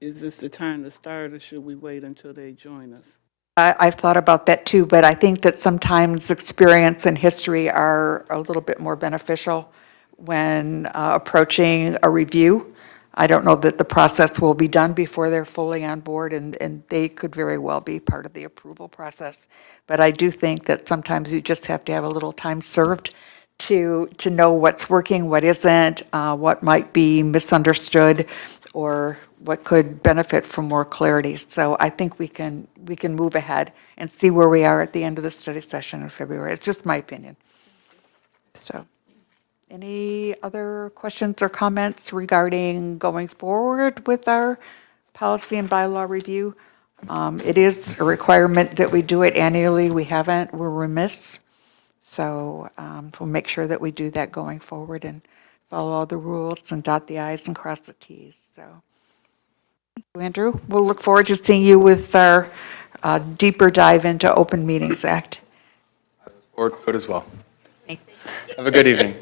is this the time to start, or should we wait until they join us? I've thought about that too, but I think that sometimes experience and history are a little bit more beneficial when approaching a review. I don't know that the process will be done before they're fully on board, and they could very well be part of the approval process. But I do think that sometimes you just have to have a little time served to know what's working, what isn't, what might be misunderstood, or what could benefit from more clarity. So I think we can move ahead and see where we are at the end of the study session in February. It's just my opinion. So, any other questions or comments regarding going forward with our policy and bylaw review? It is a requirement that we do it annually. We haven't, we're remiss. So we'll make sure that we do that going forward and follow all the rules and dot the i's and cross the t's. So, thank you, Andrew. We'll look forward to seeing you with our deeper dive into Open Meetings Act. forward to it as well. Have a good evening.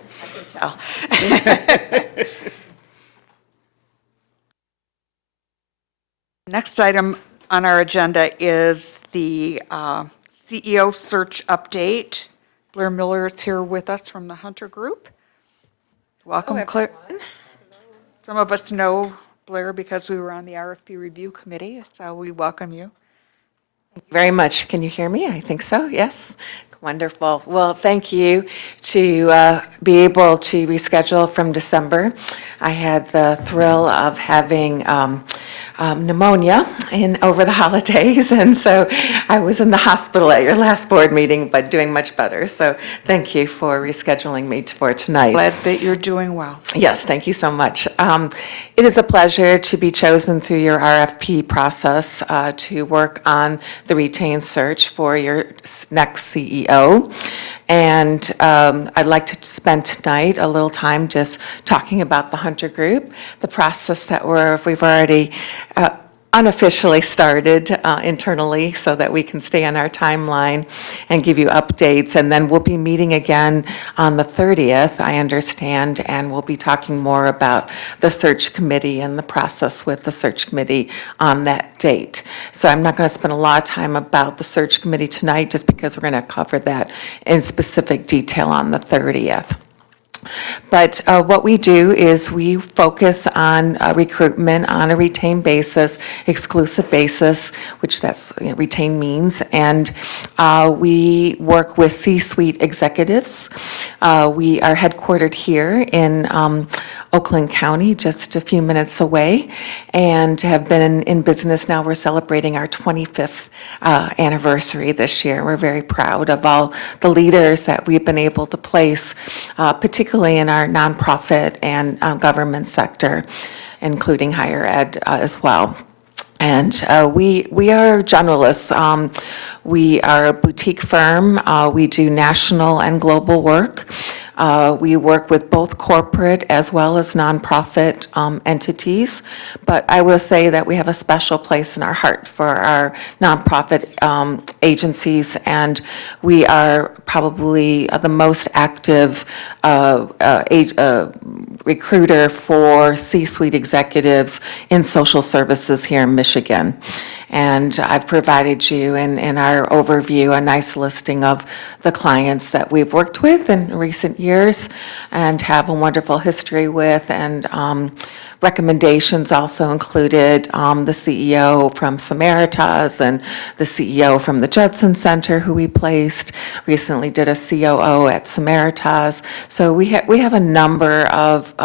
Next item on our agenda is the CEO search update. Blair Miller is here with us from the Hunter Group. Welcome, Claire. Some of us know Blair because we were on the RFP review committee, so we welcome you. Very much. Can you hear me? I think so, yes. Wonderful. Well, thank you to be able to reschedule from December. I had the thrill of having pneumonia over the holidays, and so I was in the hospital at your last board meeting, but doing much better. So thank you for rescheduling me for tonight. Glad that you're doing well. Yes, thank you so much. It is a pleasure to be chosen through your RFP process to work on the retained search for your next CEO. And I'd like to spend tonight a little time just talking about the Hunter Group, the process that we've already unofficially started internally so that we can stay on our timeline and give you updates. And then we'll be meeting again on the 30th, I understand, and we'll be talking more about the search committee and the process with the search committee on that date. So I'm not going to spend a lot of time about the search committee tonight just because we're going to cover that in specific detail on the 30th. But what we do is we focus on recruitment on a retained basis, exclusive basis, which that's retained means, and we work with C-suite executives. We are headquartered here in Oakland County, just a few minutes away, and have been in business now. We're celebrating our 25th anniversary this year. We're very proud of all the leaders that we've been able to place, particularly in our nonprofit and government sector, including higher ed as well. And we are generalists. We are a boutique firm. We do national and global work. We work with both corporate as well as nonprofit entities, but I will say that we have a special place in our heart for our nonprofit agencies, and we are probably the most active recruiter for C-suite executives in social services here in Michigan. And I've provided you in our overview a nice listing of the clients that we've worked with in recent years and have a wonderful history with, and recommendations also included the CEO from Samaritas and the CEO from the Judson Center who we placed, recently did a COO at Samaritas. So we have a number of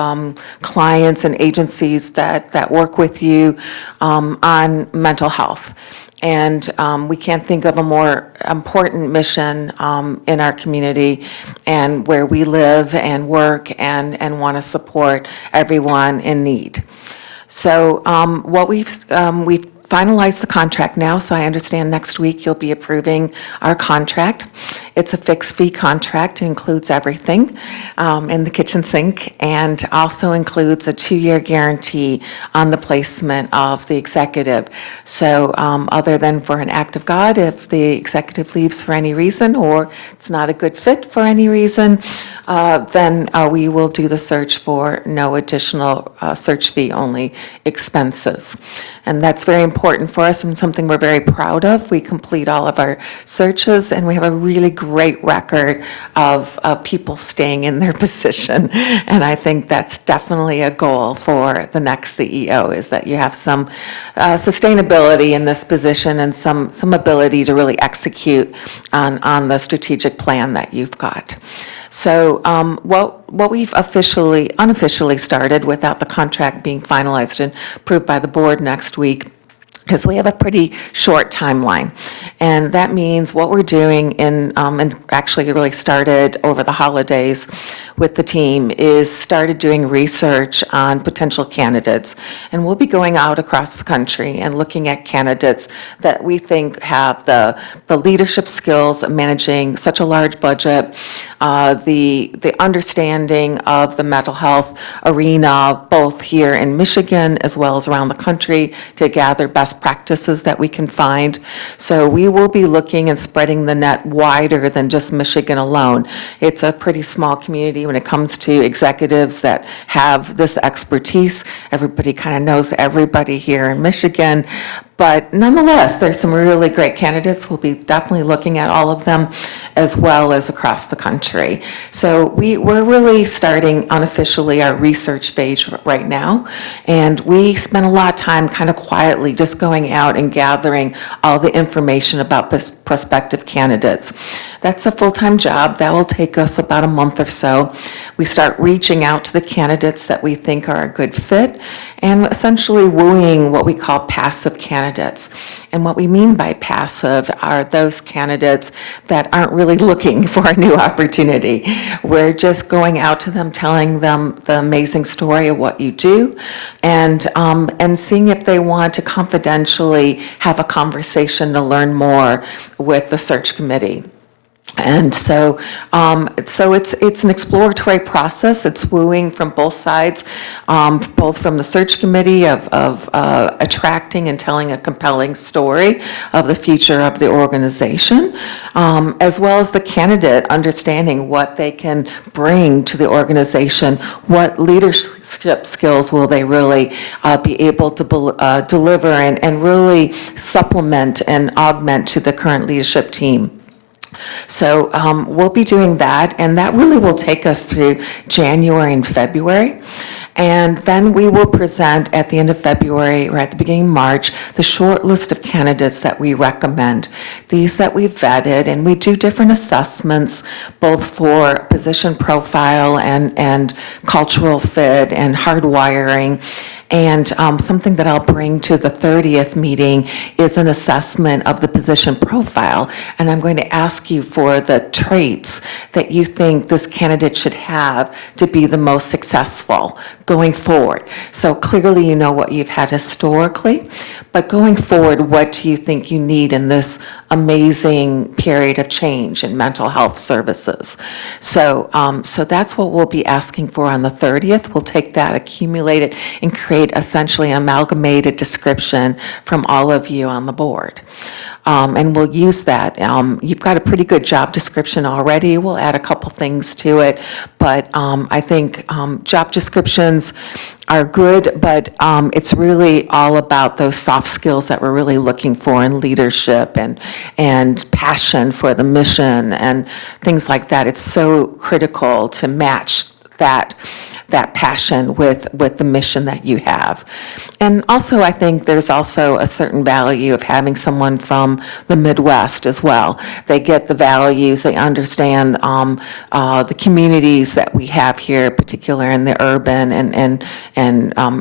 clients and agencies that work with you on mental health. And we can't think of a more important mission in our community and where we live and work and want to support everyone in need. So what we've finalized the contract now, so I understand next week you'll be approving our contract. It's a fixed fee contract. It includes everything in the kitchen sink, and also includes a 2-year guarantee on the placement of the executive. So other than for an act of God, if the executive leaves for any reason or it's not a good fit for any reason, then we will do the search for no additional search fee, only expenses. And that's very important for us and something we're very proud of. We complete all of our searches, and we have a really great record of people staying in their position. And I think that's definitely a goal for the next CEO, is that you have some sustainability in this position and some ability to really execute on the strategic plan that you've got. So what we've unofficially started without the contract being finalized and approved by the board next week, because we have a pretty short timeline. And that means what we're doing and actually really started over the holidays with the team, is started doing research on potential candidates. And we'll be going out across the country and looking at candidates that we think have the leadership skills of managing such a large budget, the understanding of the mental health arena, both here in Michigan as well as around the country, to gather best best practices that we can find. So we will be looking and spreading the net wider than just Michigan alone. It's a pretty small community when it comes to executives that have this expertise. Everybody kind of knows everybody here in Michigan. But nonetheless, there's some really great candidates. We'll be definitely looking at all of them as well as across the country. So we're really starting unofficially our research phase right now. And we spent a lot of time kind of quietly just going out and gathering all the information about prospective candidates. That's a full-time job. That will take us about a month or so. We start reaching out to the candidates that we think are a good fit and essentially wooing what we call passive candidates. And what we mean by passive are those candidates that aren't really looking for a new opportunity. We're just going out to them, telling them the amazing story of what you do, and seeing if they want to confidentially have a conversation to learn more with the search committee. And so it's an exploratory process. It's wooing from both sides, both from the search committee of attracting and telling a compelling story of the future of the organization, as well as the candidate understanding what they can bring to the organization, what leadership skills will they really be able to deliver and really supplement and augment to the current leadership team. So we'll be doing that, and that really will take us through January and February. And then we will present at the end of February or at the beginning of March the short list of candidates that we recommend. These that we've vetted, and we do different assessments both for position profile and cultural fit and hardwiring. And something that I'll bring to the 30th meeting is an assessment of the position profile. And I'm going to ask you for the traits that you think this candidate should have to be the most successful going forward. So clearly you know what you've had historically, but going forward, what do you think you need in this amazing period of change in mental health services? So that's what we'll be asking for on the 30th. We'll take that, accumulate it, and create essentially an amalgamated description from all of you on the board. And we'll use that. You've got a pretty good job description already. We'll add a couple things to it, but I think job descriptions are good, but it's really all about those soft skills that we're really looking for in leadership and passion for the mission and things like that. It's so critical to match that passion with the mission that you have. And also, I think there's also a certain value of having someone from the Midwest as well. They get the values, they understand the communities that we have here, particularly in the urban and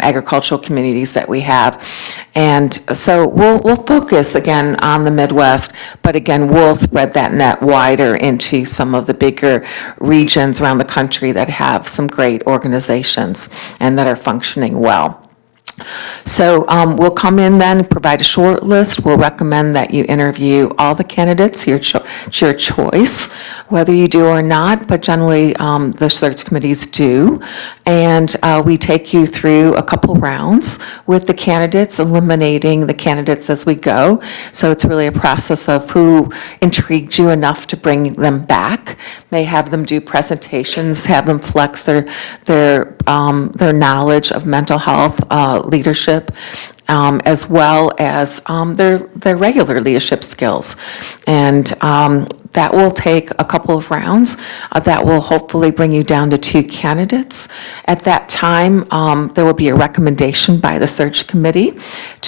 agricultural communities that we have. And so we'll focus again on the Midwest, but again, we'll spread that net wider into some of the bigger regions around the country that have some great organizations and that are functioning well. So we'll come in then, provide a short list. We'll recommend that you interview all the candidates, it's your choice, whether you do or not, but generally the search committees do. And we take you through a couple rounds with the candidates, eliminating the candidates as we go. So it's really a process of who intrigued you enough to bring them back. May have them do presentations, have them flex their knowledge of mental health leadership, as well as their regular leadership skills. And that will take a couple of rounds. That will hopefully bring you down to 2 candidates. At that time, there will be a recommendation by the search committee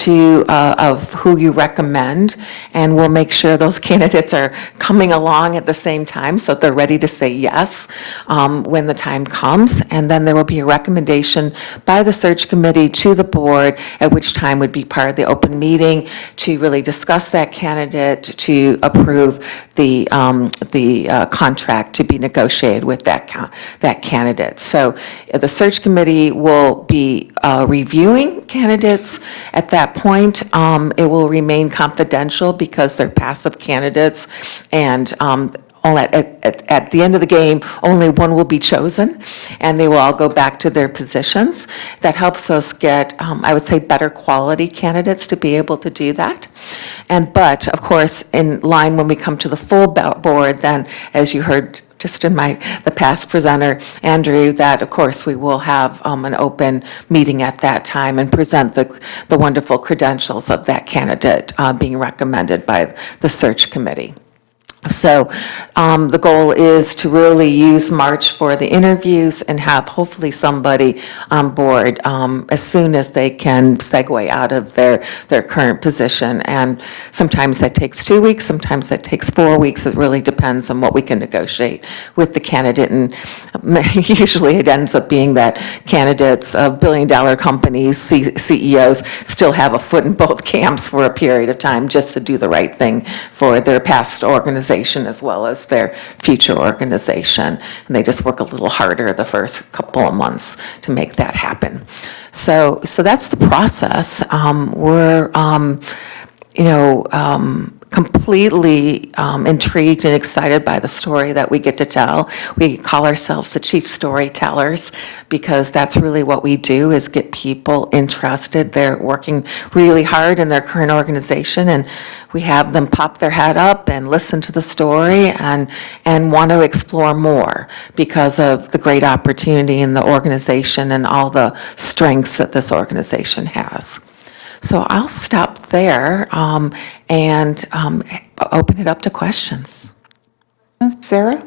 of who you recommend, and we'll make sure those candidates are coming along at the same time so they're ready to say yes when the time comes. And then there will be a recommendation by the search committee to the board, at which time would be part of the open meeting to really discuss that candidate, to approve the contract to be negotiated with that candidate. So the search committee will be reviewing candidates. At that point, it will remain confidential because they're passive candidates, and at the end of the game, only one will be chosen, and they will all go back to their positions. That helps us get, I would say, better quality candidates to be able to do that. But, of course, in line when we come to the full board, then, as you heard just in the past presenter, Andrew, that of course we will have an open meeting at that time and present the wonderful credentials of that candidate being recommended by the search committee. So the goal is to really use March for the interviews and have hopefully somebody on board as soon as they can segue out of their current position. And sometimes that takes 2 weeks, sometimes that takes 4 weeks. It really depends on what we can negotiate with the candidate. And usually it ends up being that candidates of billion-dollar companies, CEOs, still have a foot in both camps for a period of time just to do the right thing for their past organization as well as their future organization. And they just work a little harder the first couple of months to make that happen. So that's the process. We're, completely intrigued and excited by the story that we get to tell. We call ourselves the chief storytellers because that's really what we do, is get people interested. They're working really hard in their current organization, and we have them pop their head up and listen to the story and want to explore more because of the great opportunity in the organization and all the strengths that this organization has. So I'll stop there and open it up to questions. Sarah?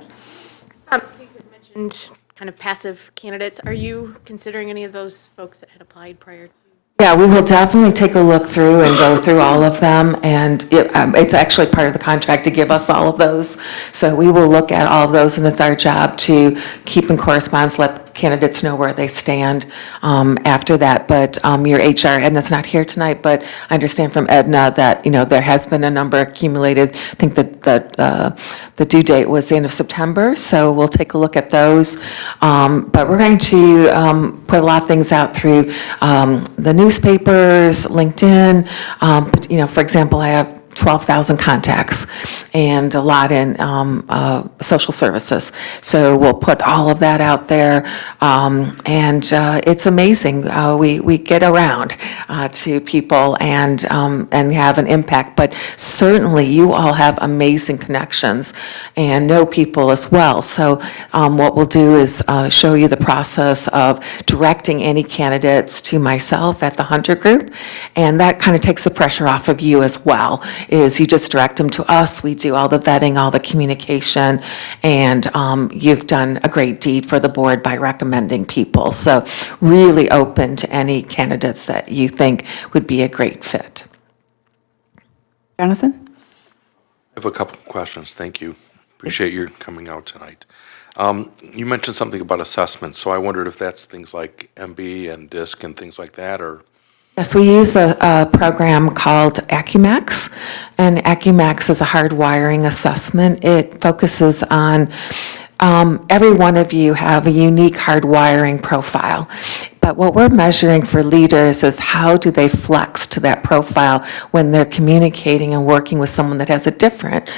So you mentioned kind of passive candidates. Are you considering any of those folks that had applied prior to? Yeah, we will definitely take a look through and go through all of them, and it's actually part of the contract to give us all of those. So we will look at all of those, and it's our job to keep in correspondence, let candidates know where they stand after that. But your HR, Edna's not here tonight, but I understand from Edna that, there has been a number accumulated. I think that the due date was the end of September, so we'll take a look at those. But we're going to put a lot of things out through the newspapers, LinkedIn. For example, I have 12,000 contacts and a lot in social services. So we'll put all of that out there. And it's amazing. We get around to people and have an impact. But certainly you all have amazing connections and know people as well. So what we'll do is show you the process of directing any candidates to myself at the Hunter Group. And that kind of takes the pressure off of you as well, is you just direct them to us. We do all the vetting, all the communication, and you've done a great deed for the board by recommending people. So really open to any candidates that you think would be a great fit. Jonathan? I have a couple of questions. Thank you. Appreciate your coming out tonight. You mentioned something about assessments, so I wondered if that's things like MB and DISC and things like that, or? Yes, we use a program called AccuMax, and AccuMax is a hardwiring assessment. It focuses on every one of you have a unique hardwiring profile. But what we're measuring for leaders is how do they flex to that profile when they're communicating and working with someone that has a different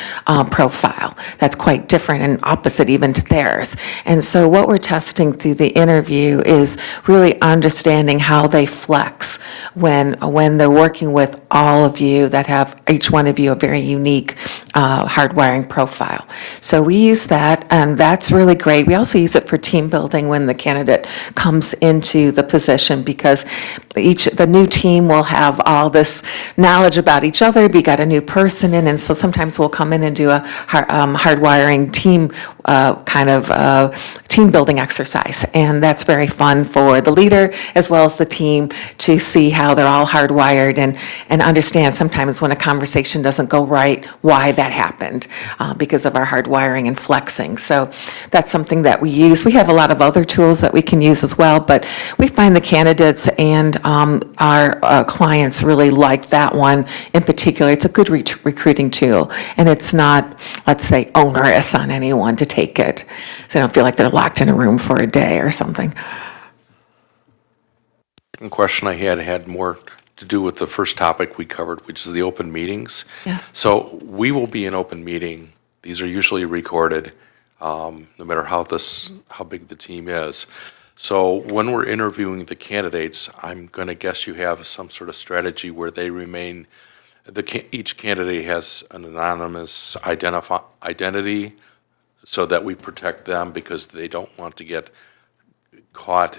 profile that's quite different and opposite even to theirs. And so what we're testing through the interview is really understanding how they flex when they're working with all of you that have, each one of you, a very unique hardwiring profile. So we use that, and that's really great. We also use it for team building when the candidate comes into the position, because the new team will have all this knowledge about each other. We got a new person in, and so sometimes we'll come in and do a hardwiring team team building exercise, and that's very fun for the leader as well as the team to see how they're all hardwired and understand sometimes when a conversation doesn't go right, why that happened because of our hardwiring and flexing. So that's something that we use. We have a lot of other tools that we can use as well, but we find the candidates and our clients really like that one in particular. It's a good recruiting tool, and it's not, let's say, onerous on anyone to take it, so they don't feel like they're locked in a room for a day or something. Second question I had more to do with the first topic we covered, which is the open meetings. Yeah. So we will be in open meeting These are usually recorded, no matter how big the team is. So when we're interviewing the candidates, I'm going to guess you have some sort of strategy where they remain, each candidate has an anonymous identity so that we protect them because they don't want to get caught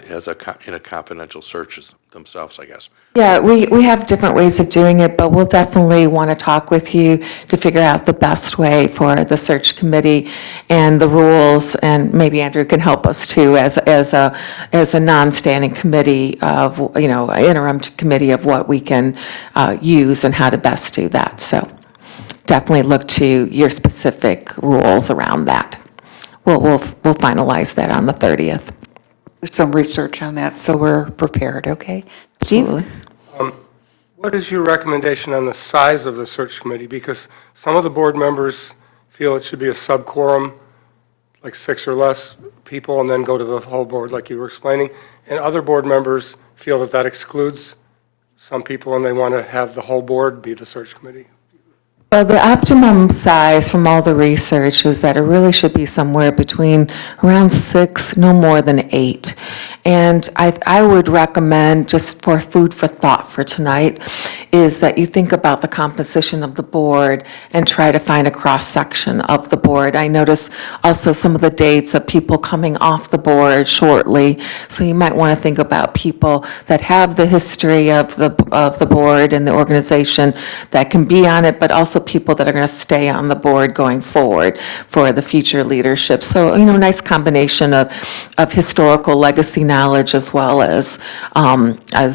in a confidential search themselves, I guess. Yeah, we have different ways of doing it, but we'll definitely want to talk with you to figure out the best way for the search committee and the rules, and maybe Andrew can help us too as a non-standing committee of, interim committee of what we can use and how to best do that. So definitely look to your specific rules around that. We'll finalize that on the 30th. Some research on that, so we're prepared, okay? Steve? What is your recommendation on the size of the search committee? Because some of the board members feel it should be a sub-quorum, like 6 or less people, and then go to the whole board, like you were explaining. And other board members feel that that excludes some people, and they want to have the whole board be the search committee. Well, the optimum size from all the research is that it really should be somewhere between around 6, no more than 8. And I would recommend, just for food for thought for tonight, is that you think about the composition of the board and try to find a cross-section of the board. I notice also some of the dates of people coming off the board shortly, so you might want to think about people that have the history of the board and the organization that can be on it, but also people that are going to stay on the board going forward for the future leadership. So, nice combination of historical legacy knowledge as well as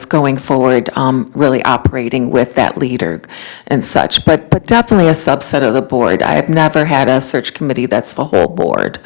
going forward, really operating with that leader and such. But definitely a subset of the board. I have never had a search committee that's the whole board.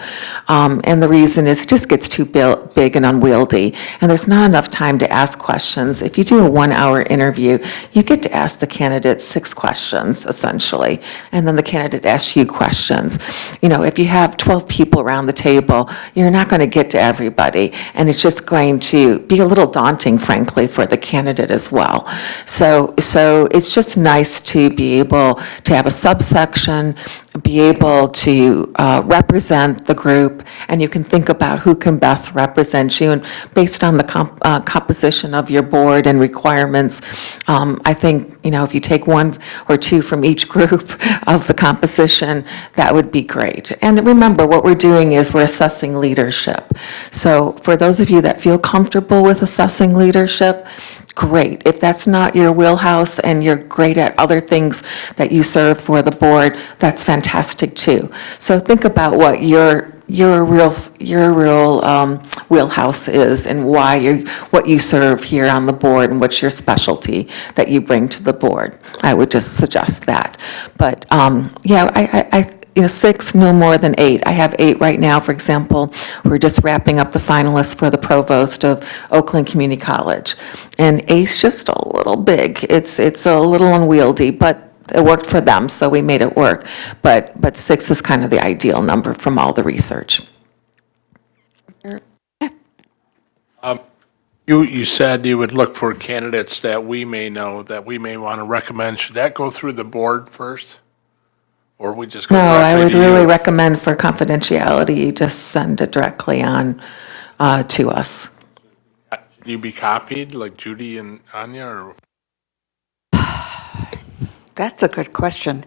And the reason is it just gets too big and unwieldy, and there's not enough time to ask questions. If you do a 1-hour interview, you get to ask the candidate 6 questions, essentially, and then the candidate asks you questions. If you have 12 people around the table, you're not going to get to everybody, and it's just going to be a little daunting, frankly, for the candidate as well. So it's just nice to be able to have a subsection, be able to represent the group, and you can think about who can best represent you. And based on the composition of your board and requirements, I think, if you take 1 or 2 from each group of the composition, that would be great. And remember, what we're doing is we're assessing leadership. So for those of you that feel comfortable with assessing leadership, great. If that's not your wheelhouse and you're great at other things that you serve for the board, that's fantastic too. So think about what your real wheelhouse is and what you serve here on the board and what's your specialty that you bring to the board. I would just suggest that. But I 6, no more than 8. I have 8 right now. For example, we're just wrapping up the finalists for the provost of Oakland Community College. And 8's just a little big. It's a little unwieldy, but it worked for them, so we made it work. But 6 is kind of the ideal number from all the research. You said you would look for candidates that we may know, that we may want to recommend. Should that go through the board first? Or we just go No, I directly would to you? really recommend for confidentiality, you just send it directly on to us. Should you be copied, like Judy and Anya, or? That's a good question.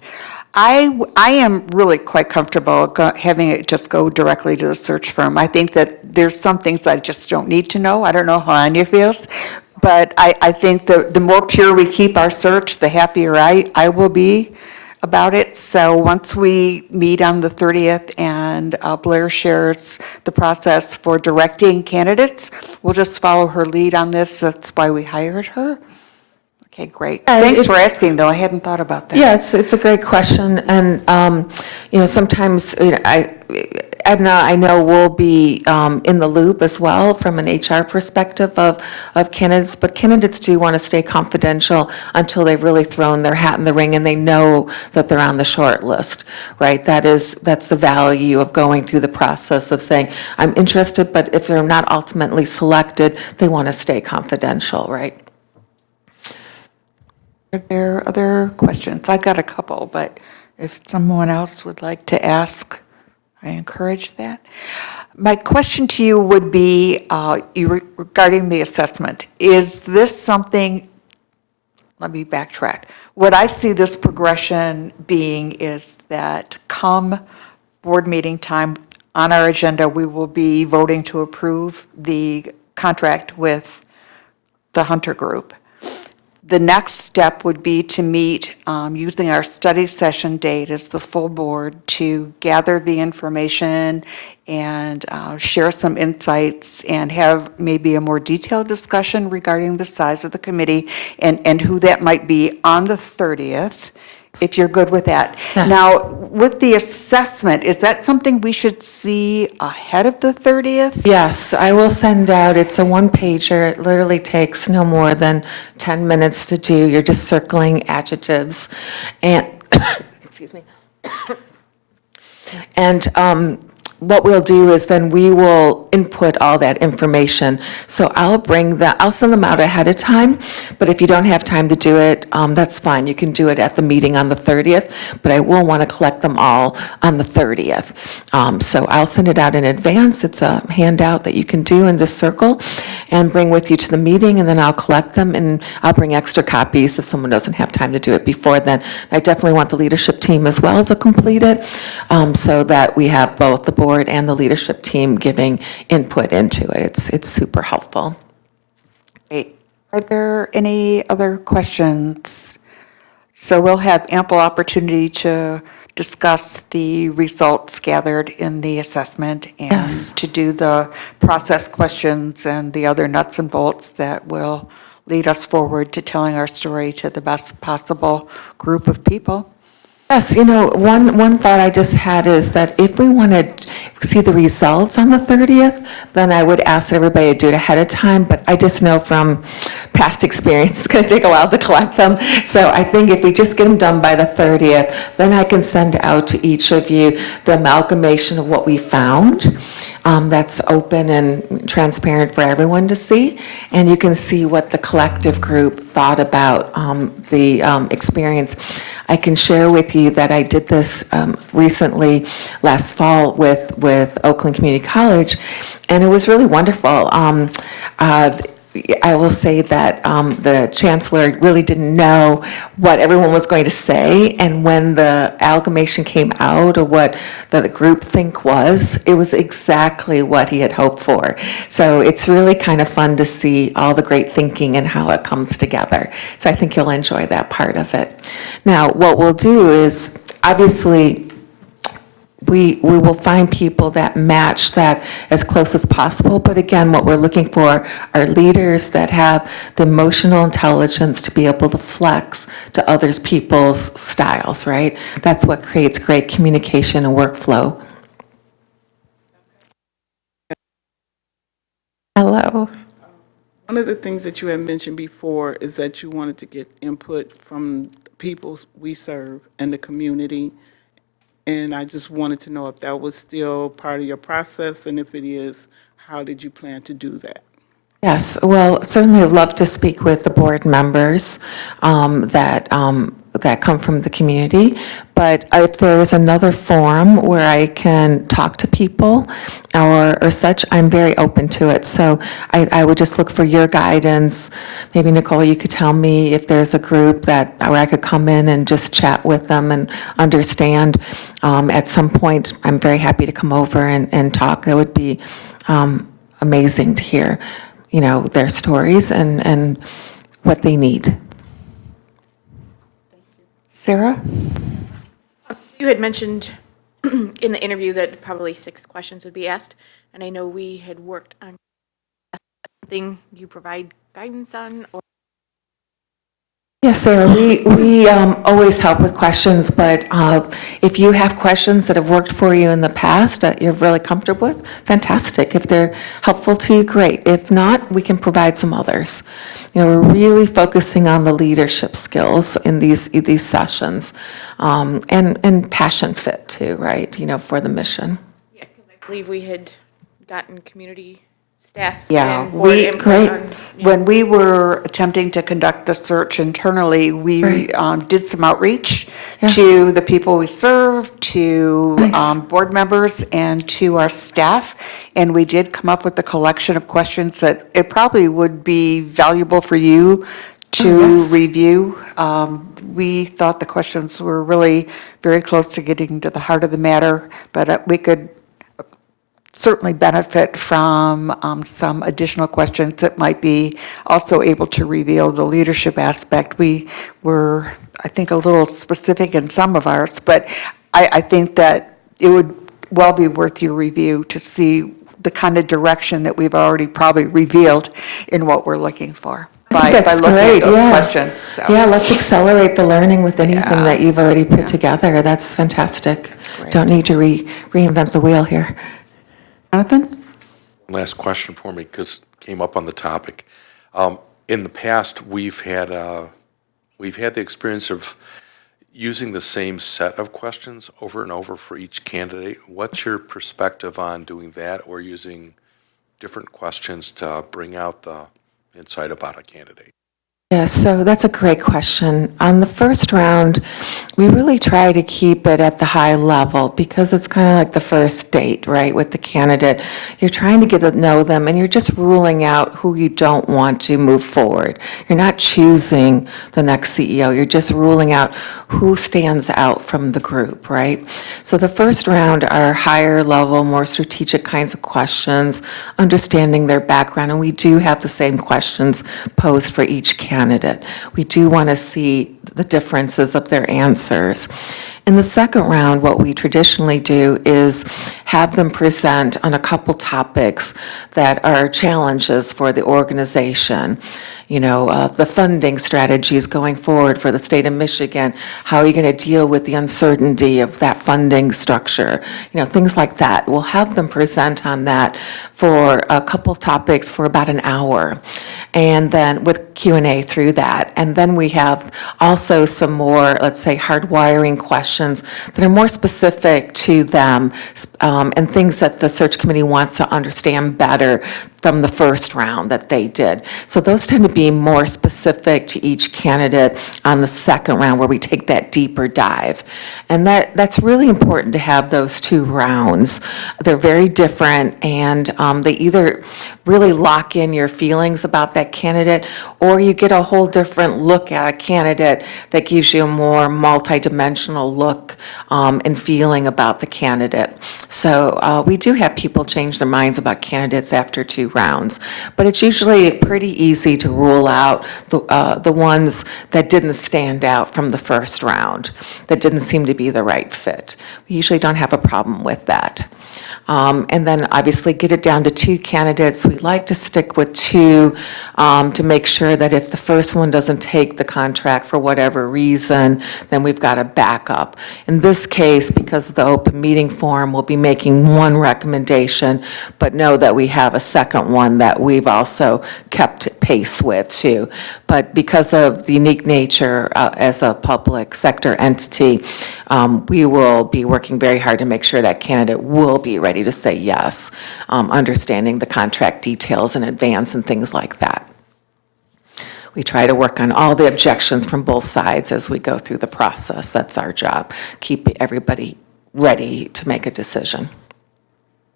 I am really quite comfortable having it just go directly to the search firm. I think that there's some things I just don't need to know. I don't know how Anya feels, but I think the more pure we keep our search, the happier I will be about it. So once we meet on the 30th and Blair shares the process for directing candidates, we'll just follow her lead on this. That's why we hired her. Okay, great. Thanks for asking, though. I hadn't thought about that. Yeah, it's a great question, and sometimes Edna, I know, will be in the loop as well from an HR perspective of candidates, but candidates do want to stay confidential until they've really thrown their hat in the ring and they know that they're on the short list, right? That's the value of going through the process of saying, I'm interested, but if they're not ultimately selected, they want to stay confidential, right? Are there other questions? I've got a couple, but If someone else would like to ask, I encourage that. My question to you would be regarding the assessment. Is this something, let me backtrack. What I see this progression being is that come board meeting time, on our agenda, we will be voting to approve the contract with the Hunter Group. The next step would be to meet, using our study session date as the full board, to gather the information and share some insights and have maybe a more detailed discussion regarding the size of the committee and who that might be on the 30th, if you're good with that. Yes. Now, with the assessment, is that something we should see ahead of the 30th? Yes, I will send out, it's a one-pager. It literally takes no more than 10 minutes to do. You're just circling adjectives and, excuse me. And what we'll do is then we will input all that information. So I'll send them out ahead of time, but if you don't have time to do it, that's fine. You can do it at the meeting on the 30th, but I will want to collect them all on the 30th. So I'll send it out in advance. It's a handout that you can do and just circle and bring with you to the meeting, and then I'll collect them, and I'll bring extra copies if someone doesn't have time to do it before then. I definitely want the leadership team as well to complete it, so that we have both the board and the leadership team giving input into it. It's super helpful. Great. Are there any other questions? So we'll have ample opportunity to discuss the results gathered in the assessment and Yes. to do the process questions and the other nuts and bolts that will lead us forward to telling our story to the best possible group of people. Yes, one thought I just had is that if we want to see the results on the 30th, then I would ask everybody to do it ahead of time, but I just know from past experience, it's going to take a while to collect them. So I think if we just get them done by the 30th, then I can send out to each of you the amalgamation of what we found. That's open and transparent for everyone to see, and you can see what the collective group thought about the experience. I can share with you that I did this recently last fall with Oakland Community College, and it was really wonderful. I will say that the chancellor really didn't know what everyone was going to say, and when the amalgamation came out of what the group think was, it was exactly what he had hoped for. So it's really kind of fun to see all the great thinking and how it comes together. So I think you'll enjoy that part of it. Now, what we'll do is, obviously, we will find people that match that as close as possible. But again, what we're looking for are leaders that have the emotional intelligence to be able to flex to others people's styles, right? That's what creates great communication and workflow. Hello. One of the things that you had mentioned before is that you wanted to get input from people we serve and the community. And I just wanted to know if that was still part of your process, and if it is, how did you plan to do that? Yes, well, certainly I'd love to speak with the board members that come from the community. But if there is another forum where I can talk to people or such, I'm very open to it. So I would just look for your guidance. Maybe Nicole, you could tell me if there's a group where I could come in and just chat with them and understand. At some point, I'm very happy to come over and talk. That would be amazing to hear, their stories and what they need. Sarah? You had mentioned in the interview that probably 6 questions would be asked, and I know we had worked on something you provide guidance on, or Yes, Sarah, we always help with questions, but if you have questions that have worked for you in the past that you're really comfortable with, fantastic. If they're helpful to you, great. If not, we can provide some others. We're really focusing on the leadership skills in these sessions, and passion fit too, right, for the mission. yeah, because I believe we had gotten community staff Yeah, and board we, input on? when we were attempting to conduct the search internally, we did some outreach to the people we serve, to board members, and to our staff. And we did come up with a collection of questions that it probably would be valuable for you to review. We thought the questions were really very close to getting to the heart of the matter, but we could certainly benefit from some additional questions that might be also able to reveal the leadership aspect. We were, I think, a little specific in some of ours, but I think that it would well be worth your review to see the kind of direction that we've already probably revealed in what we're looking for by looking at those questions. So. Yeah, let's accelerate the learning with anything that you've already put together. That's fantastic. Don't need to reinvent the wheel here. Jonathan? Last question for me, because it came up on the topic. In the past, we've had the experience of using the same set of questions over and over for each candidate. What's your perspective on doing that, or using different questions to bring out the insight about a candidate? Yeah, so that's a great question. On the first round, we really try to keep it at the high level because it's kind of like the first date, right, with the candidate. You're trying to get to know them, and you're just ruling out who you don't want to move forward. You're not choosing the next CEO. You're just ruling out who stands out from the group, right? So the first round are higher level, more strategic kinds of questions, understanding their background, and we do have the same questions posed for each candidate. We do want to see the differences of their answers. In the second round, what we traditionally do is have them present on a couple topics that are challenges for the organization. You know, the funding strategies going forward for the state of Michigan. How are you going to deal with the uncertainty of that funding structure? You know, things like that. We'll have them present on that for a couple topics for about an hour, and then with Q&A through that. And then we have also some more, let's say, hardwiring questions that are more specific to them, and things that the search committee wants to understand better from the first round that they did. So those tend to be more specific to each candidate on the second round, where we take that deeper dive. And that's really important to have those two rounds. They're very different, and they either really lock in your feelings about that candidate, or you get a whole different look at a candidate that gives you a more multidimensional look and feeling about the candidate. So we do have people change their minds about candidates after two rounds, but it's usually pretty easy to rule out the ones that didn't stand out from the first round, that didn't seem to be the right fit. We usually don't have a problem with that. And then obviously get it down to two candidates. We like to stick with two to make sure that if the first one doesn't take the contract for whatever reason, then we've got a backup. In this case, because of the open meeting forum, we'll be making one recommendation, but know that we have a second one that we've also kept pace with too. But because of the unique nature as a public sector entity, we will be working very hard to make sure that candidate will be ready to say yes, understanding the contract details in advance and things like that. We try to work on all the objections from both sides as we go through the process. That's our job, keep everybody ready to make a decision.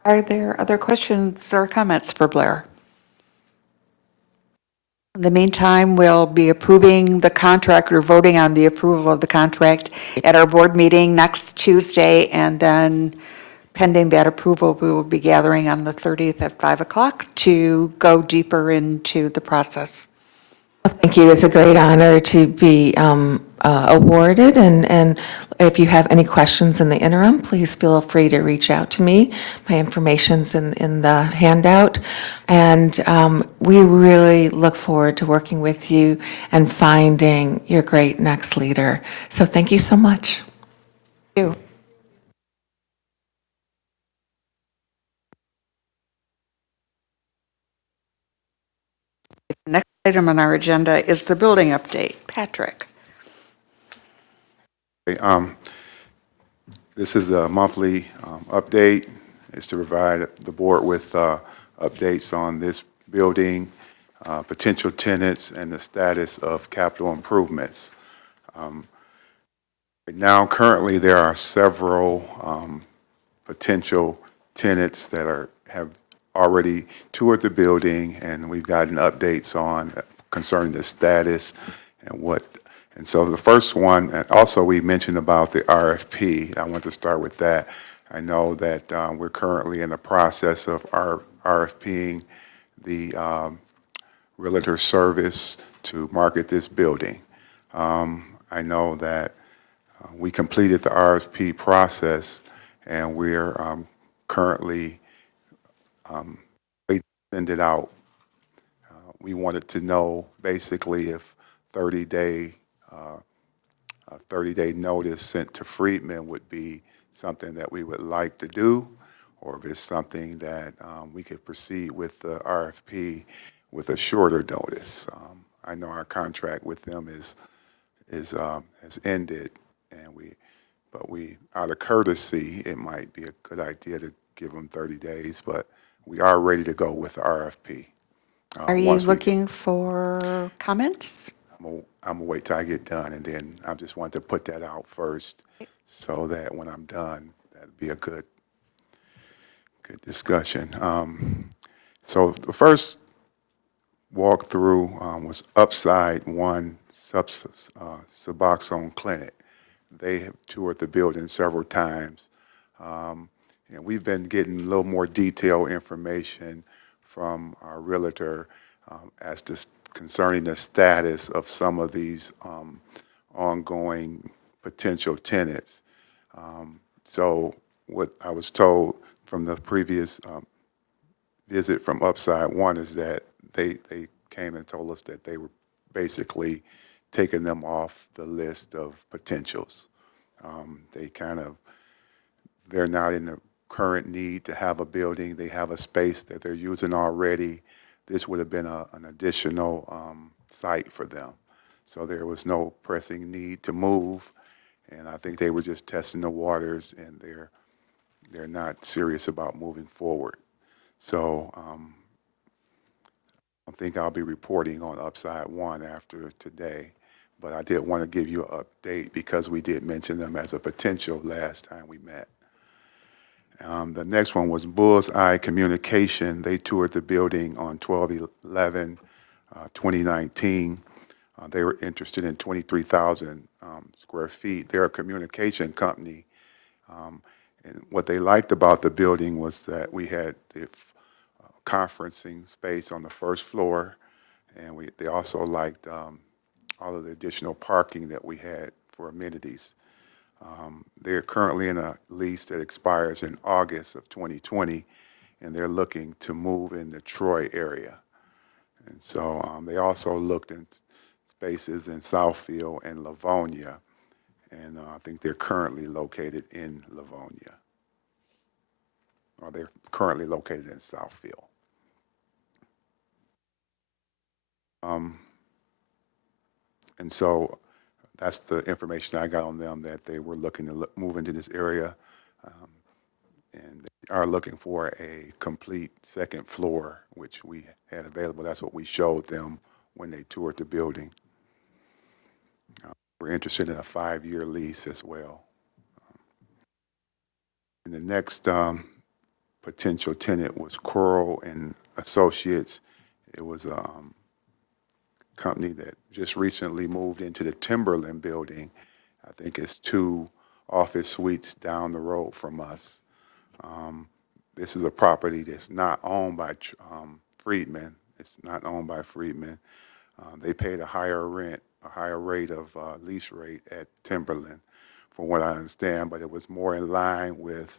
Are there other questions or comments for Blair? In the meantime, we'll be approving the contract or voting on the approval of the contract at our board meeting next Tuesday, and then pending that approval, we will be gathering on the 30th at 5 o'clock to go deeper into the process. Thank you. It's a great honor to be awarded, and if you have any questions in the interim, please feel free to reach out to me. My information's in the handout, and we really look forward to working with you and finding your great next leader. So thank you so much. Thank you. The next item on our agenda is the building update. Patrick. This is a monthly update. It's to provide the board with updates on this building, potential tenants, and the status of capital improvements. Now, currently, there are several potential tenants that have already toured the building, and we've gotten updates on concerning the status and what. And so the first one, and also we mentioned about the RFP. I want to start with that. I know that we're currently in the process of RFPing the realtor service to market this building. I know that we completed the RFP process, and we're currently waiting to send it out. We wanted to know basically if 30-day a 30-day notice sent to Freedman would be something that we would like to do, or if it's something that we could proceed with the RFP with a shorter notice. I know our contract with them has ended, and but out of courtesy, it might be a good idea to give them 30 days, but we are ready to go with the RFP. Are you looking for comments? I'm gonna wait till I get done, and then I just wanted to put that out first, so that when I'm done, that'd be a good discussion. So the first walkthrough was Upside One Suboxone Clinic. They have toured the building several times, and we've been getting a little more detailed information from our realtor as to concerning the status of some of these ongoing potential tenants. So what I was told from the previous visit from Upside One is that they came and told us that they were basically taking them off the list of potentials. They're not in the current need to have a building. They have a space that they're using already. This would have been an additional site for them. So there was no pressing need to move, and I think they were just testing the waters, and they're not serious about moving forward. So I think I'll be reporting on Upside One after today, but I did want to give you an update because we did mention them as a potential last time we met. The next one was Bullseye Communication. They toured the building on 12/11/2019. They were interested in 23,000 square feet. They're a communication company. And what they liked about the building was that we had the conferencing space on the first floor, and they also liked all of the additional parking that we had for amenities. They're currently in a lease that expires in August of 2020, and they're looking to move in the Troy area. And so they also looked in spaces in Southfield and Livonia, and I think they're currently located in Livonia, or they're currently located in Southfield. And so that's the information I got on them, that they were looking to move into this area, and they are looking for a complete second floor, which we had available. That's what we showed them when they toured the building. We're interested in a 5-year lease as well. And the next potential tenant was Coral and Associates. It was a company that just recently moved into the Timberland building. I think it's 2 office suites down the road from us. This is a property that's not owned by Freedman. It's not owned by Freedman. They paid a higher rate of lease rate at Timberland, from what I understand, but it was more in line with,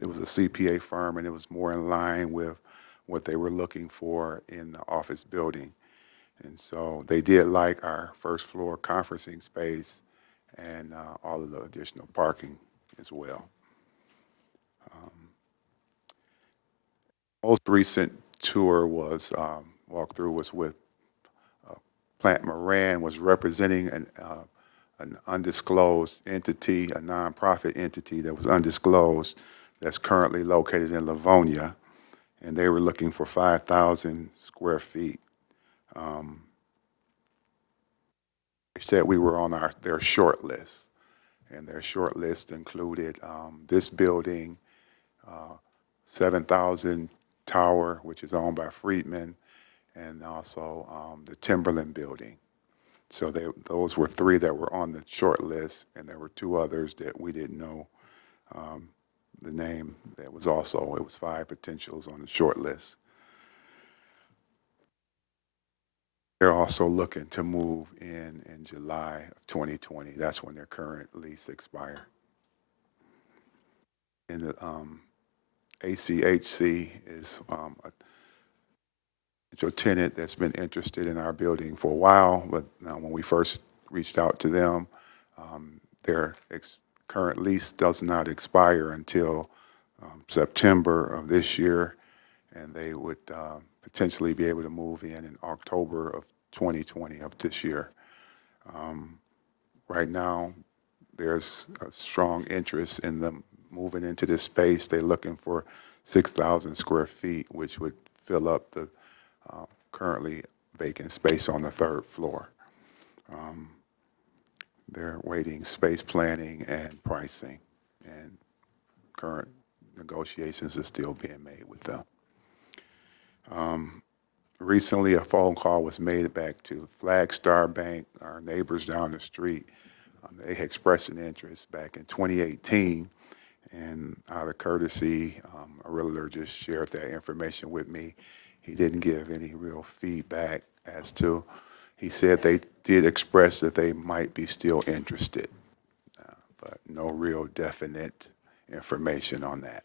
it was a CPA firm, and it was more in line with what they were looking for in the office building. And so they did like our first floor conferencing space and all of the additional parking as well. Most recent tour was, walkthrough was with Plant Moran, was representing an undisclosed entity, a nonprofit entity that was undisclosed, that's currently located in Livonia. and they were looking for 5,000 square feet. They said we were on their short list, and their short list included this building, 7,000 Tower, which is owned by Friedman, and also the Timberland building. So those were three that were on the short list, and there were two others that we didn't know the name. It was five potentials on the short list. They're also looking to move in July of 2020. That's when their current lease expire. And the ACHC is a potential tenant that's been interested in our building for a while, but when we first reached out to them, their current lease does not expire until September of this year, and they would potentially be able to move in October of 2020 of this year. Right now, there's a strong interest in them moving into this space. They're looking for 6,000 square feet, which would fill up the currently vacant space on the third floor. They're waiting space planning and pricing, and current negotiations are still being made with them. Recently, a phone call was made back to Flagstar Bank, our neighbors down the street. They expressed an interest back in 2018, and out of courtesy, a realtor just shared that information with me. He didn't give any real feedback as to, he said they did express that they might be still interested, but no real definite information on that.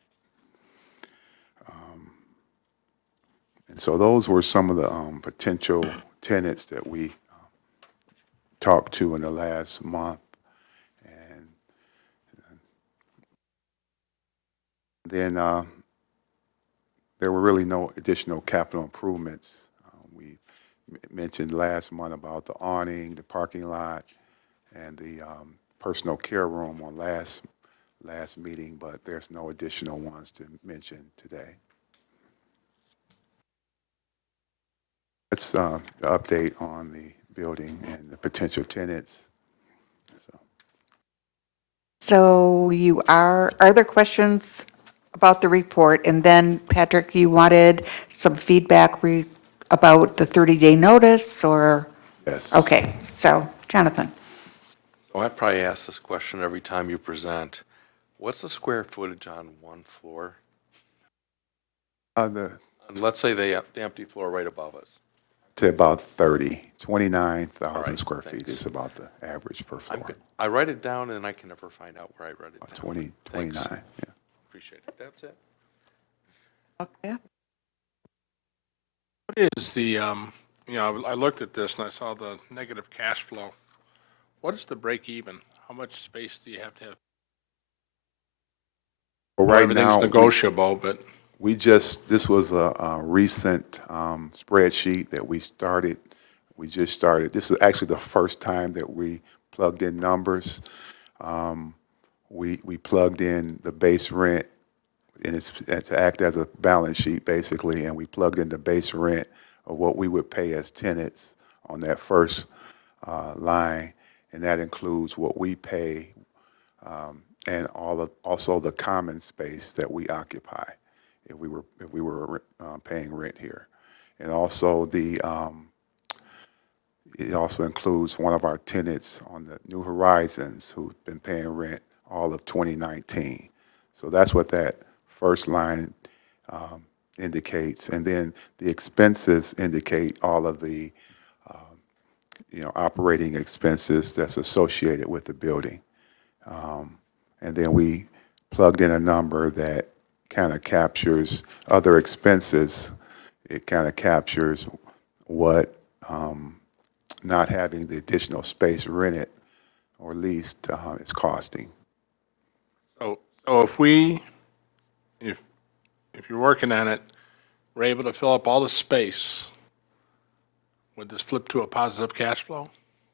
And so those were some of the potential tenants that we talked to in the last month. And then there were really no additional capital improvements. We mentioned last month about the awning, the parking lot, and the personal care room on last meeting, but there's no additional ones to mention today. That's the update on the building and the potential tenants. So are there questions about the report? And then, Patrick, you wanted some feedback about the 30-day notice, or? Yes. Okay, so, Jonathan. Oh, I probably ask this question every time you present. What's the square footage on one floor? And let's say the empty floor right above us. To about 29,000 All right, square feet thanks. is about the average per floor. I write it down and I can never find out where I wrote it down. 29, Thanks. yeah. Appreciate it. That's it. Okay. What is the, I looked at this and I saw the negative cash flow. What is the break even? How much space do you have to have? Well, Well, right everything's now, negotiable, but this was a recent spreadsheet that we just started. This is actually the first time that we plugged in numbers. We plugged in the base rent, and it's to act as a balance sheet, basically, and we plugged in the base rent of what we would pay as tenants on that first line, and that includes what we pay and also the common space that we occupy if we were paying rent here. And also it also includes one of our tenants on the New Horizons who've been paying rent all of 2019. So that's what that first line indicates. And then the expenses indicate all of the operating expenses that's associated with the building. And then we plugged in a number that kind of captures other expenses. It kind of captures what not having the additional space rented or leased is costing. so if you're working on it, we're able to fill up all the space, would this flip to a positive cash flow?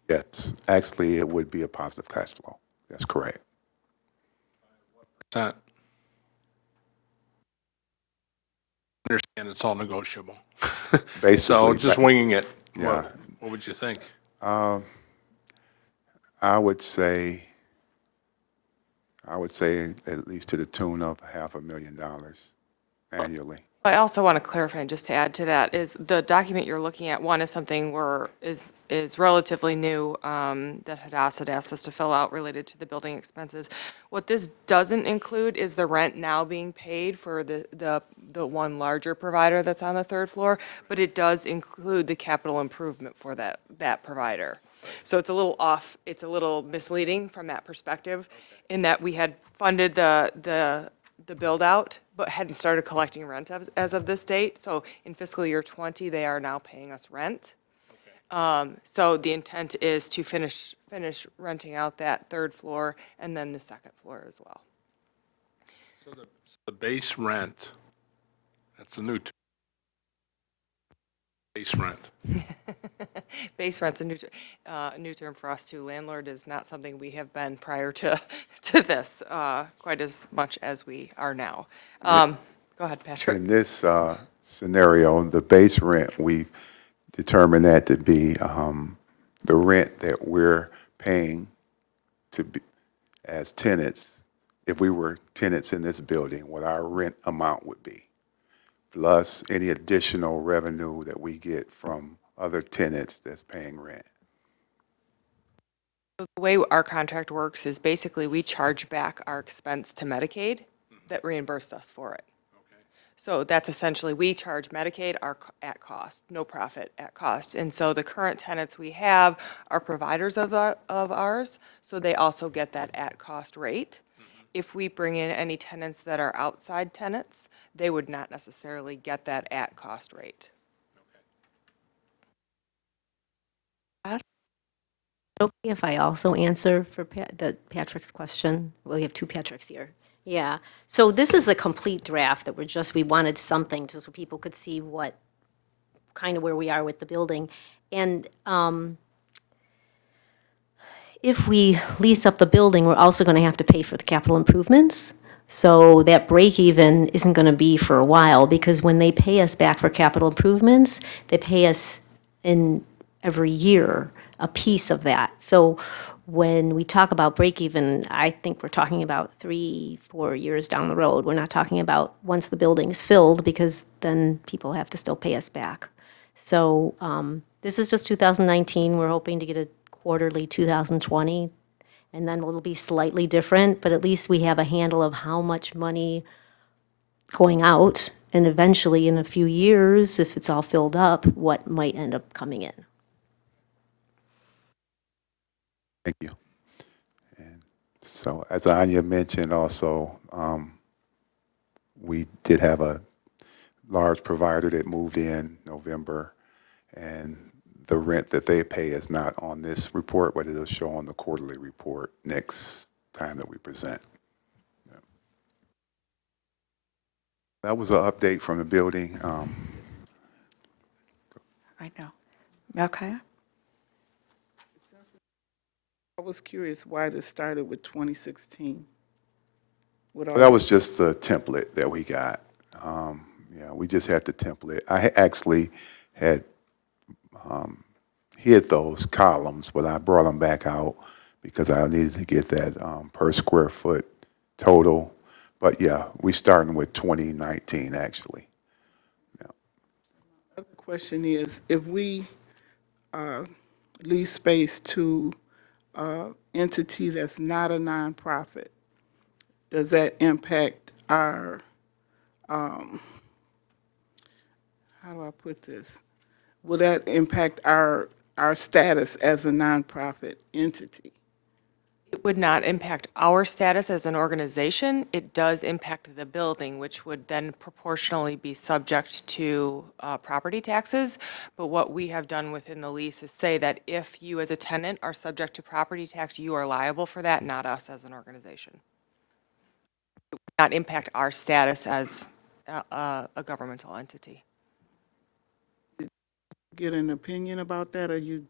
Yes, actually, it would be a positive cash flow. That's correct. understand it's all negotiable. So Basically, just winging it. Yeah. What would you think? I would say, at least to the tune of $500,000 annually. I also want to clarify, and just to add to that, is the document you're looking at, one is something is relatively new, that Hadassah had asked us to fill out related to the building expenses. What this doesn't include is the rent now being paid for the one larger provider that's on the third floor, but it does include the capital improvement for that provider. So it's a little off, it's a little misleading from that perspective, in that we had funded the build out, but hadn't started collecting rent as of this date. So in fiscal year '20, they are now paying us rent. So the intent is to finish renting out that third floor and then the second floor as well. So the base rent, that's a new term. Base rent. Base rent's a new term for us too. Landlord is not something we have been prior to this, quite as much as we are now. Go ahead, Patrick. In this scenario, the base rent, we've determined that to be the rent that we're paying to be as tenants. If we were tenants in this building, what our rent amount would be, plus any additional revenue that we get from other tenants that's paying rent. The way our contract works is basically we charge back our expense to Medicaid that reimbursed us for it. So that's essentially, we charge Medicaid at cost, no profit at cost. And so the current tenants we have are providers of ours, so they also get that at cost rate. If we bring in any tenants that are outside tenants, they would not necessarily get that at cost rate. Okay, if I also answer for Patrick's question, well, we have two Patricks here. Yeah, so this is a complete draft that we wanted something so people could see what, kind of where we are with the building. And if we lease up the building, we're also going to have to pay for the capital improvements. So that break even isn't going to be for a while, because when they pay us back for capital improvements, they pay us in every year a piece of that. So when we talk about break even, I think we're talking about 3-4 years down the road. We're not talking about once the building is filled, because then people have to still pay us back. So this is just 2019. We're hoping to get a quarterly 2020, and then it'll be slightly different, but at least we have a handle of how much money going out, and eventually in a few years, if it's all filled up, what might end up coming in. Thank you. And so, as Anya mentioned also, we did have a large provider that moved in November, and the rent that they pay is not on this report, but it'll show on the quarterly report next time that we present. Yeah. That was an update from the building. Right now. Okay. I was curious why this started with 2016. That was just the template that we got. Yeah, we just had the template. I actually had hid those columns, but I brought them back out because I needed to get that per square foot total. But yeah, we starting with 2019 actually. Yeah. The question is, if we lease space to an entity that's not a nonprofit, does that impact our, how do I put this? Will that impact our status as a nonprofit entity? It would not impact our status as an organization. It does impact the building, which would then proportionally be subject to property taxes. But what we have done within the lease is say that if you as a tenant are subject to property tax, you are liable for that, not us as an organization. It would not impact our status as a governmental entity. Get an opinion about that, or you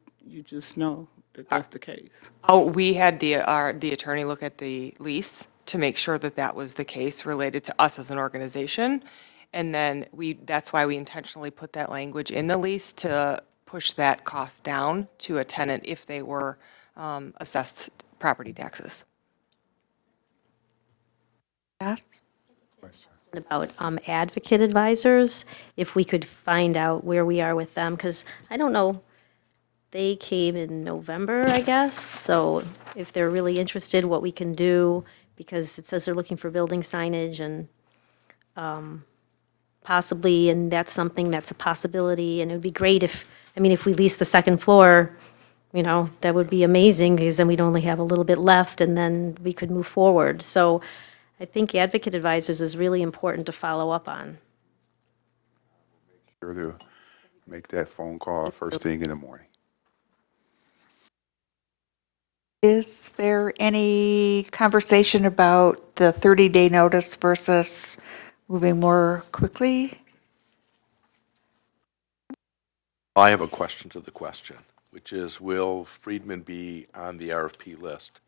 just know that that's the case? Oh, we had the attorney look at the lease to make sure that that was the case related to us as an organization. And then that's why we intentionally put that language in the lease to push that cost down to a tenant if they were assessed property taxes. Yes? About advocate advisors, if we could find out where we are with them, because I don't know, they came in November, I guess, so if they're really interested, what we can do, because it says they're looking for building signage and possibly, and that's something that's a possibility, and it would be great if, I mean, if we lease the second floor, you know, that would be amazing, because then we'd only have a little bit left, and then we could move forward. So I think advocate advisors is really important to follow up on. Sure to make that phone call first thing in the morning. Is there any conversation about the 30-day notice versus moving more quickly? I have a question to the question, which is, will Friedman be on the RFP list?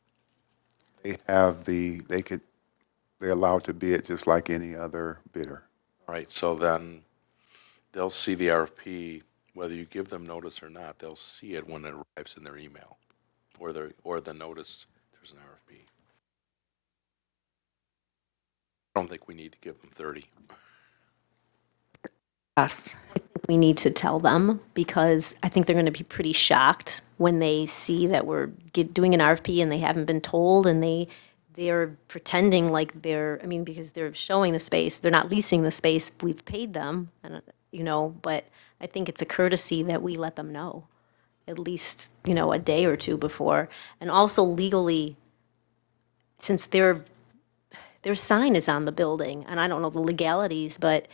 They're allowed to bid just like any other bidder. All right, so then they'll see the RFP, whether you give them notice or not, they'll see it when it arrives in their email or the notice there's an RFP. I don't think we need to give them 30. Yes. We need to tell them, because I think they're going to be pretty shocked when they see that we're doing an RFP and they haven't been told, and they're pretending like they're, I mean, because they're showing the space, they're not leasing the space, we've paid them, and, you know, but I think it's a courtesy that we let them know, at least, you know, a day or two before. And also legally, since their sign is on the building, and I don't know the legalities, but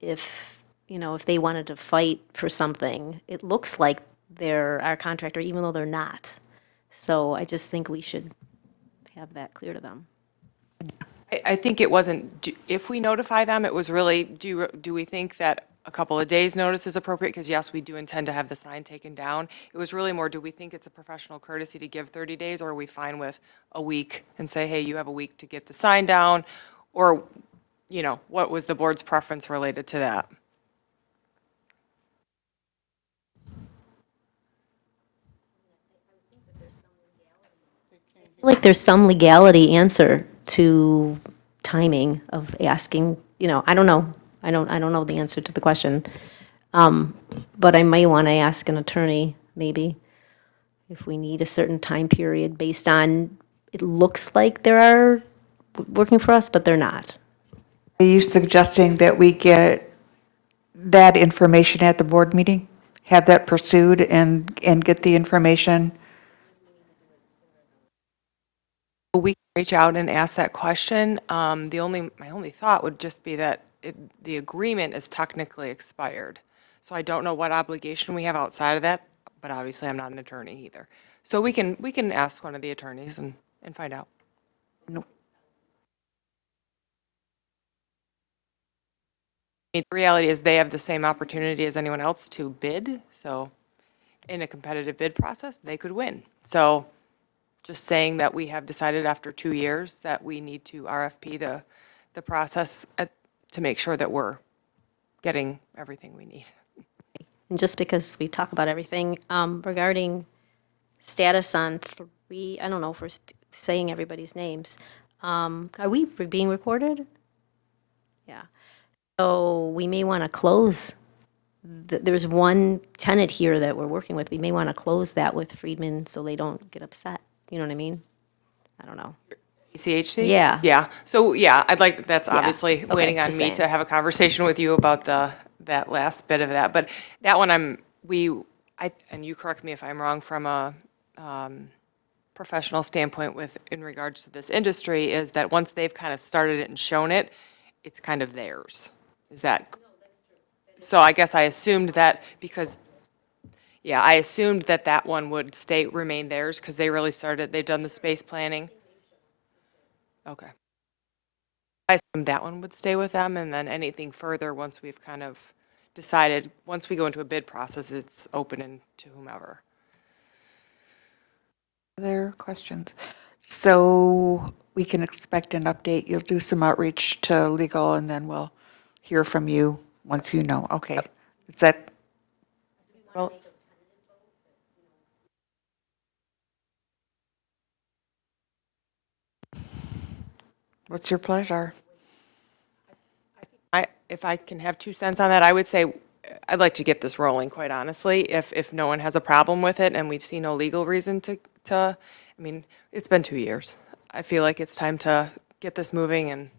if, you know, if they wanted to fight for something, it looks like they're our contractor, even though they're not. So I just think we should have that clear to them. I think it wasn't, if we notify them, it was really, do we think that a couple of days' notice is appropriate? Because yes, we do intend to have the sign taken down. It was really more, do we think it's a professional courtesy to give 30 days, or are we fine with a week and say, hey, you have a week to get the sign down? Or, you know, what was the board's preference related to that? I feel like there's some legality answer to timing of asking, you know, I don't know. I don't know the answer to the question. But I might want to ask an attorney, maybe, if we need a certain time period based on, it looks like there are working for us, but they're not. Are you suggesting that we get that information at the board meeting? Have that pursued and get the information? We can reach out and ask that question. My only thought would just be that the agreement is technically expired. So I don't know what obligation we have outside of that, but obviously I'm not an attorney either. So we can ask one of the attorneys and find out. I mean, the reality is they have the same opportunity as anyone else to bid, so in a competitive bid process, they could win. So just saying that we have decided after 2 years that we need to RFP the process to make sure that we're getting everything we need. And just because we talk about everything, regarding status on 3, I don't know if we're saying everybody's names. Are we being recorded? Yeah. So we may want to close, there's one tenant here that we're working with. We may want to close that with Friedman so they don't get upset. You know what I mean? I don't know. ECHC? Yeah. Yeah. So, yeah, that's Yeah. obviously Okay, waiting on just me saying. to have a conversation with you about that last bit of that. But that one and you correct me if I'm wrong, from a professional standpoint in regards to this industry, is that once they've kind of started it and shown it, it's kind of theirs. Is that? So I guess I assumed that because, yeah, I assumed that one would remain theirs because they've done the space planning. Okay. I assumed that one would stay with them, and then anything further, once we've kind of decided, once we go into a bid process, it's open to whomever. Other questions? So we can expect an update. You'll do some outreach to legal and then we'll hear from you once you know. Okay. Is that, Well, what's your pleasure? if I can have 2 cents on that, I would say I'd like to get this rolling, quite honestly, if no one has a problem with it and we see no legal reason I mean, it's been 2 years. I feel like it's time to get this moving and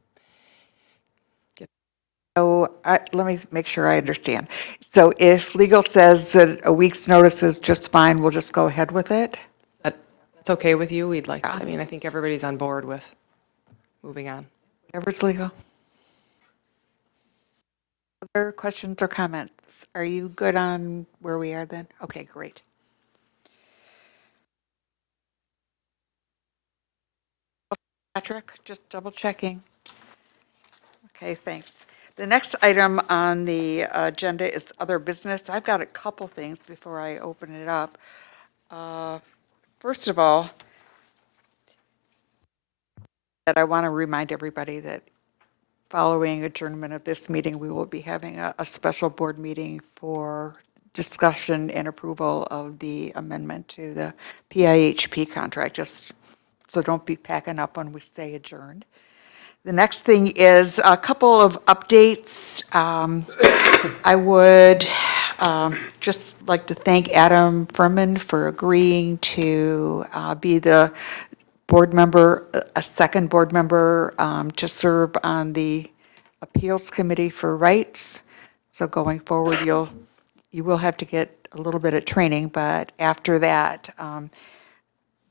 So let me make sure I understand. So if legal says that a week's notice is just fine, we'll just go ahead with it? that's okay with you. We'd like, I mean, I think everybody's on board with moving on. Whatever's legal. Other questions or comments? Are you good on where we are then? Okay, great. Patrick, just double checking. Okay, thanks. The next item on the agenda is other business. I've got a couple things before I open it up. First of all, that I want to remind everybody that following adjournment of this meeting, we will be having a special board meeting for discussion and approval of the amendment to the PIHP contract. Just so don't be packing up when we say adjourned. The next thing is a couple of updates. I would just like to thank Adam Furman for agreeing to be the board member, a second board member to serve on the Appeals Committee for Rights. So going forward, you will have to get a little bit of training, but after that,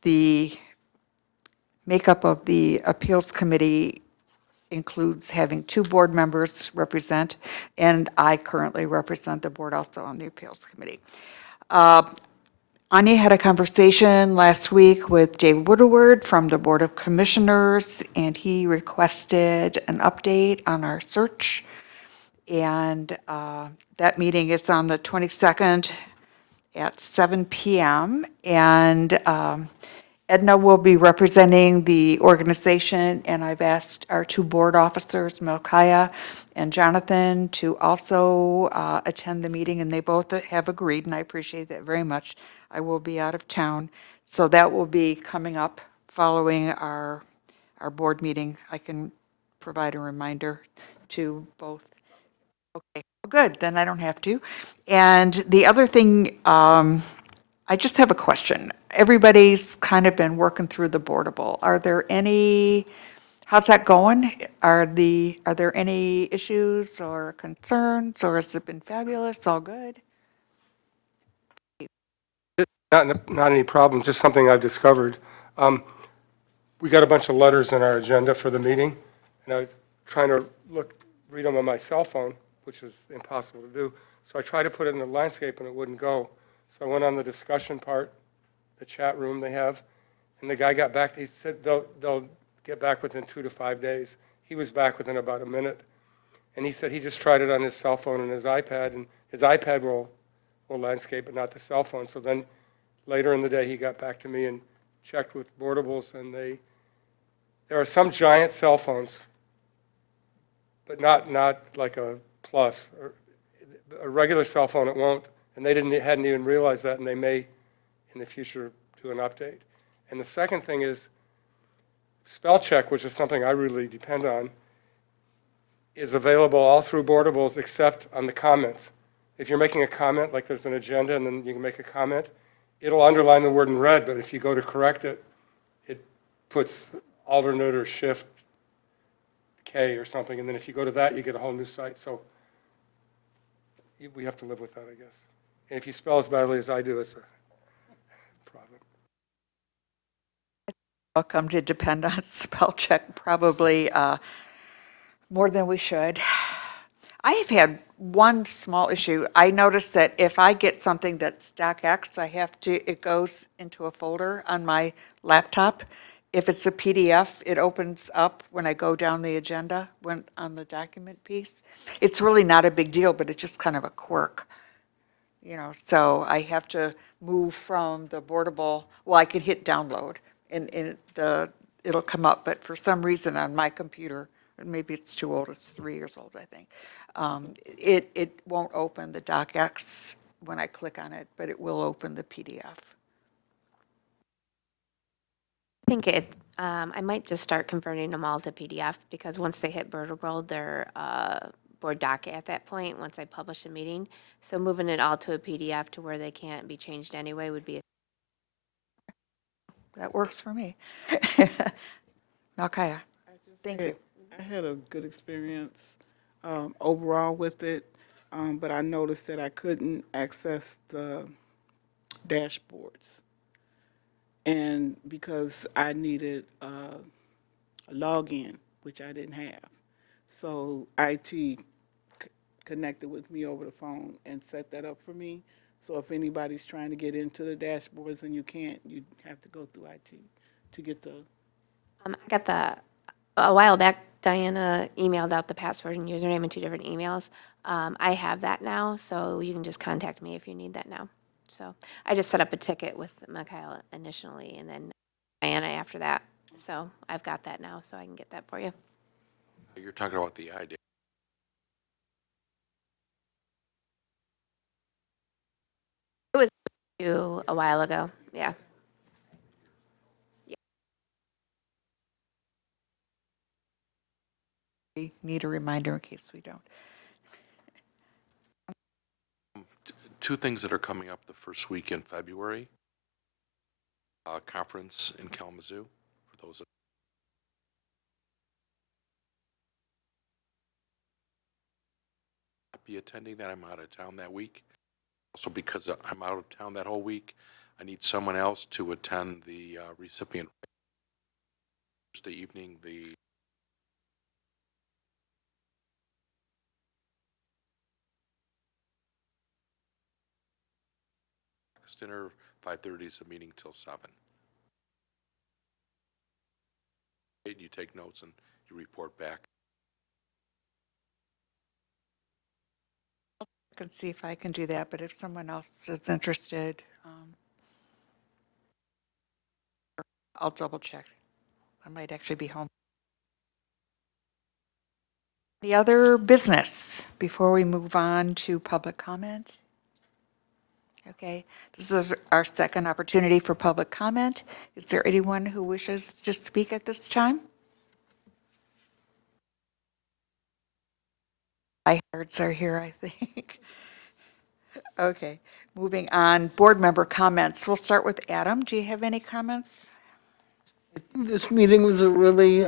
the makeup of the Appeals Committee includes having 2 board members represent, and I currently represent the board also on the Appeals Committee. Anya had a conversation last week with Dave Woodward from the Board of Commissioners, and he requested an update on our search. And that meeting is on the 22nd at 7 p.m. And Edna will be representing the organization, and I've asked our 2 board officers, Melkaya and Jonathan, to also attend the meeting, and they both have agreed, and I appreciate that very much. I will be out of town, so that will be coming up following our board meeting. I can provide a reminder to both. Okay, good, then I don't have to. And the other thing, I just have a question. Everybody's kind of been working through the boardable. Are there any, how's that going? Are there any issues or concerns, or has it been fabulous, all good? Not any problem, just something I've discovered. We got a bunch of letters in our agenda for the meeting, and I was trying to read them on my cell phone, which is impossible to do. So I tried to put it in the landscape, and it wouldn't go. So I went on the discussion part, the chat room they have, and the guy got back. He said they'll get back within 2 to 5 days. He was back within about a minute, and he said he just tried it on his cell phone and his iPad, and his iPad will landscape, but not the cell phone. So then later in the day, he got back to me and checked with Boardables, and there are some giant cell phones, but not like a Plus or a regular cell phone. It won't, and they hadn't even realized that, and they may in the future do an update. And the second thing is spell check, which is something I really depend on, is available all through Boardables except on the comments. If you're making a comment, like there's an agenda and then you can make a comment, it'll underline the word in red, but if you go to correct it, it puts alternate or shift K or something, and then if you go to that, you get a whole new site. So we have to live with that, I guess. And if you spell as badly as I do, it's a problem. Welcome to depend on spell check, probably more than we should. I have had one small issue. I noticed that if I get something that's DocX, it goes into a folder on my laptop. If it's a PDF, it opens up when I go down the agenda on the document piece. It's really not a big deal, but it's just kind of a quirk. So I have to move from the boardable, well, I can hit download and it'll come up, but for some reason on my computer, maybe it's too old, it's 3 years old, I think. It won't open the docx when I click on it, but it will open the PDF. I think I might just start converting them all to PDF because once they hit Vertibird, they're board doc at that point, once I publish a meeting. So moving it all to a PDF to where they can't be changed anyway would be, That works for me. Malkaya, thank you. I had a good experience overall with it, but I noticed that I couldn't access the dashboards. And because I needed a login, which I didn't have. So IT connected with me over the phone and set that up for me. So if anybody's trying to get into the dashboards and you can't, you have to go through IT to get the. I got a while back, Diana emailed out the password and username in 2 different emails. I have that now, so you can just contact me if you need that now. So I just set up a ticket with Mikhail initially and then Diana after that. So I've got that now, so I can get that for you. You're talking about the ID. It was a while ago, yeah. We need a reminder in case we don't. Two things that are coming up the first week in February. Conference in Kalamazoo, for those that be attending that. I'm out of town that week. Also, because I'm out of town that whole week, I need someone else to attend the recipient Thursday evening, the dinner. 5:30 is the meeting till 7. You take notes and you report back. I can see if I can do that, but if someone else is interested, I'll double check. I might actually be home. The other business before we move on to public comment? Okay, this is our second opportunity for public comment. Is there anyone who wishes to speak at this time? Diehards are here, I think. Okay, moving on, board member comments. We'll start with Adam. Do you have any comments? This meeting was a really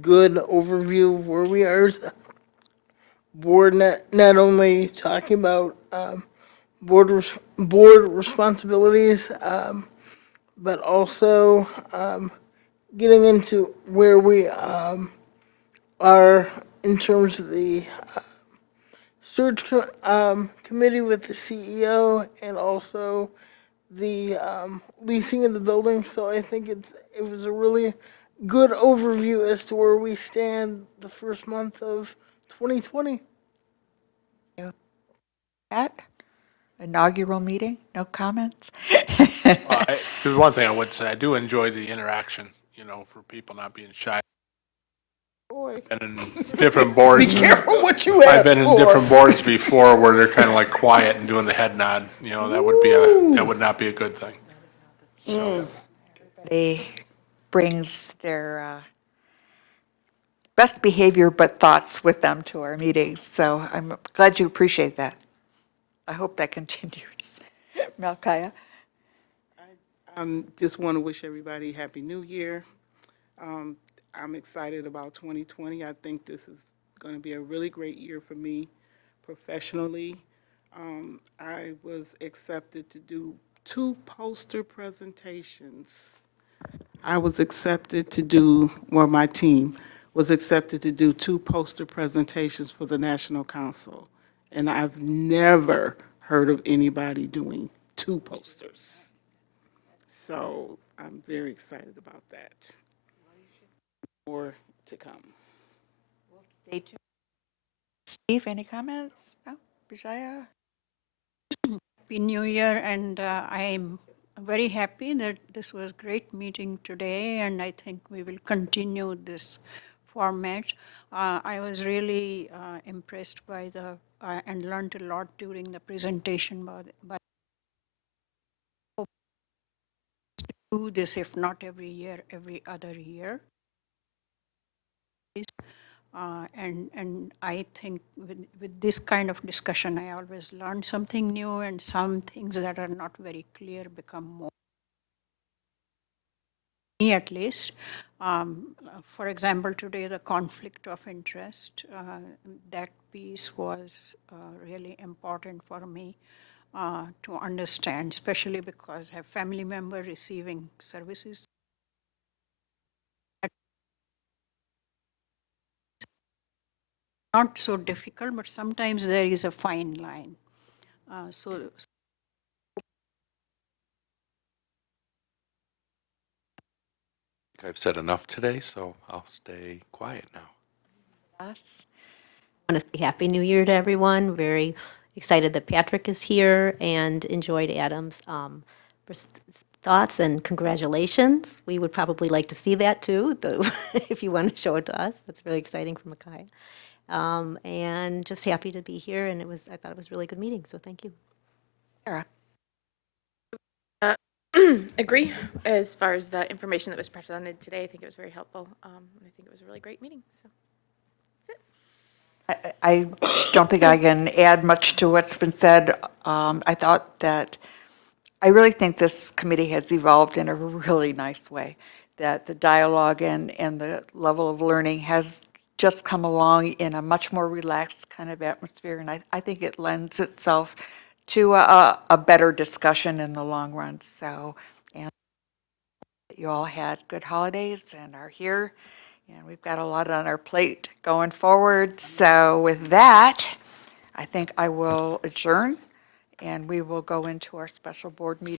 good overview of where we are as a board, not only talking about board responsibilities, but also getting into where we are in terms of the search committee with the CEO and also the leasing of the building. So I think it was a really good overview as to where we stand the first month of 2020. Pat? Inaugural meeting? No comments? The one thing I would say, I do enjoy the interaction, for people not being shy. Boy. And in different boards. Be careful what you ask I've been in for. different boards before where they're kind of like quiet and doing the head nod. That would not be a good thing. Everybody brings their best behavior but thoughts with them to our meetings, so I'm glad you appreciate that. I hope that continues. Malkaya? Just want to wish everybody Happy New Year. I'm excited about 2020. I think this is going to be a really great year for me professionally. I was accepted to do 2 poster presentations. My team was accepted to do 2 poster presentations for the National Council. And I've never heard of anybody doing 2 posters. So I'm very excited about that. More to come. Stay tuned. Steve, any comments? No? Vijaya? Happy New Year, and I'm very happy that this was great meeting today, and I think we will continue this format. I was really impressed by and learned a lot during the presentation by do this, if not every year, every other year. And I think with this kind of discussion, I always learn something new, and some things that are not very clear become more, me at least. For example, today, the conflict of interest, that piece was really important for me to understand, especially because I have family member receiving services. Not so difficult, but sometimes there is a fine line. So I've said enough today, so I'll stay quiet now. Yes. I want to say Happy New Year to everyone. Very excited that Patrick is here and enjoyed Adam's thoughts and congratulations. We would probably like to see that too, though, if you want to show it to us. That's really exciting for Micaiah. And just happy to be here, and I thought it was a really good meeting, so thank you. Sarah? Agree. As far as the information that was presented today, I think it was very helpful. I think it was a really great meeting. So that's it. I don't think I can add much to what's been said. I really think this committee has evolved in a really nice way, that the dialogue and the level of learning has just come along in a much more relaxed kind of atmosphere, and I think it lends itself to a better discussion in the long run. So, and you all had good holidays and are here, and we've got a lot on our plate going forward. So with that, I think I will adjourn, and we will go into our special board meeting.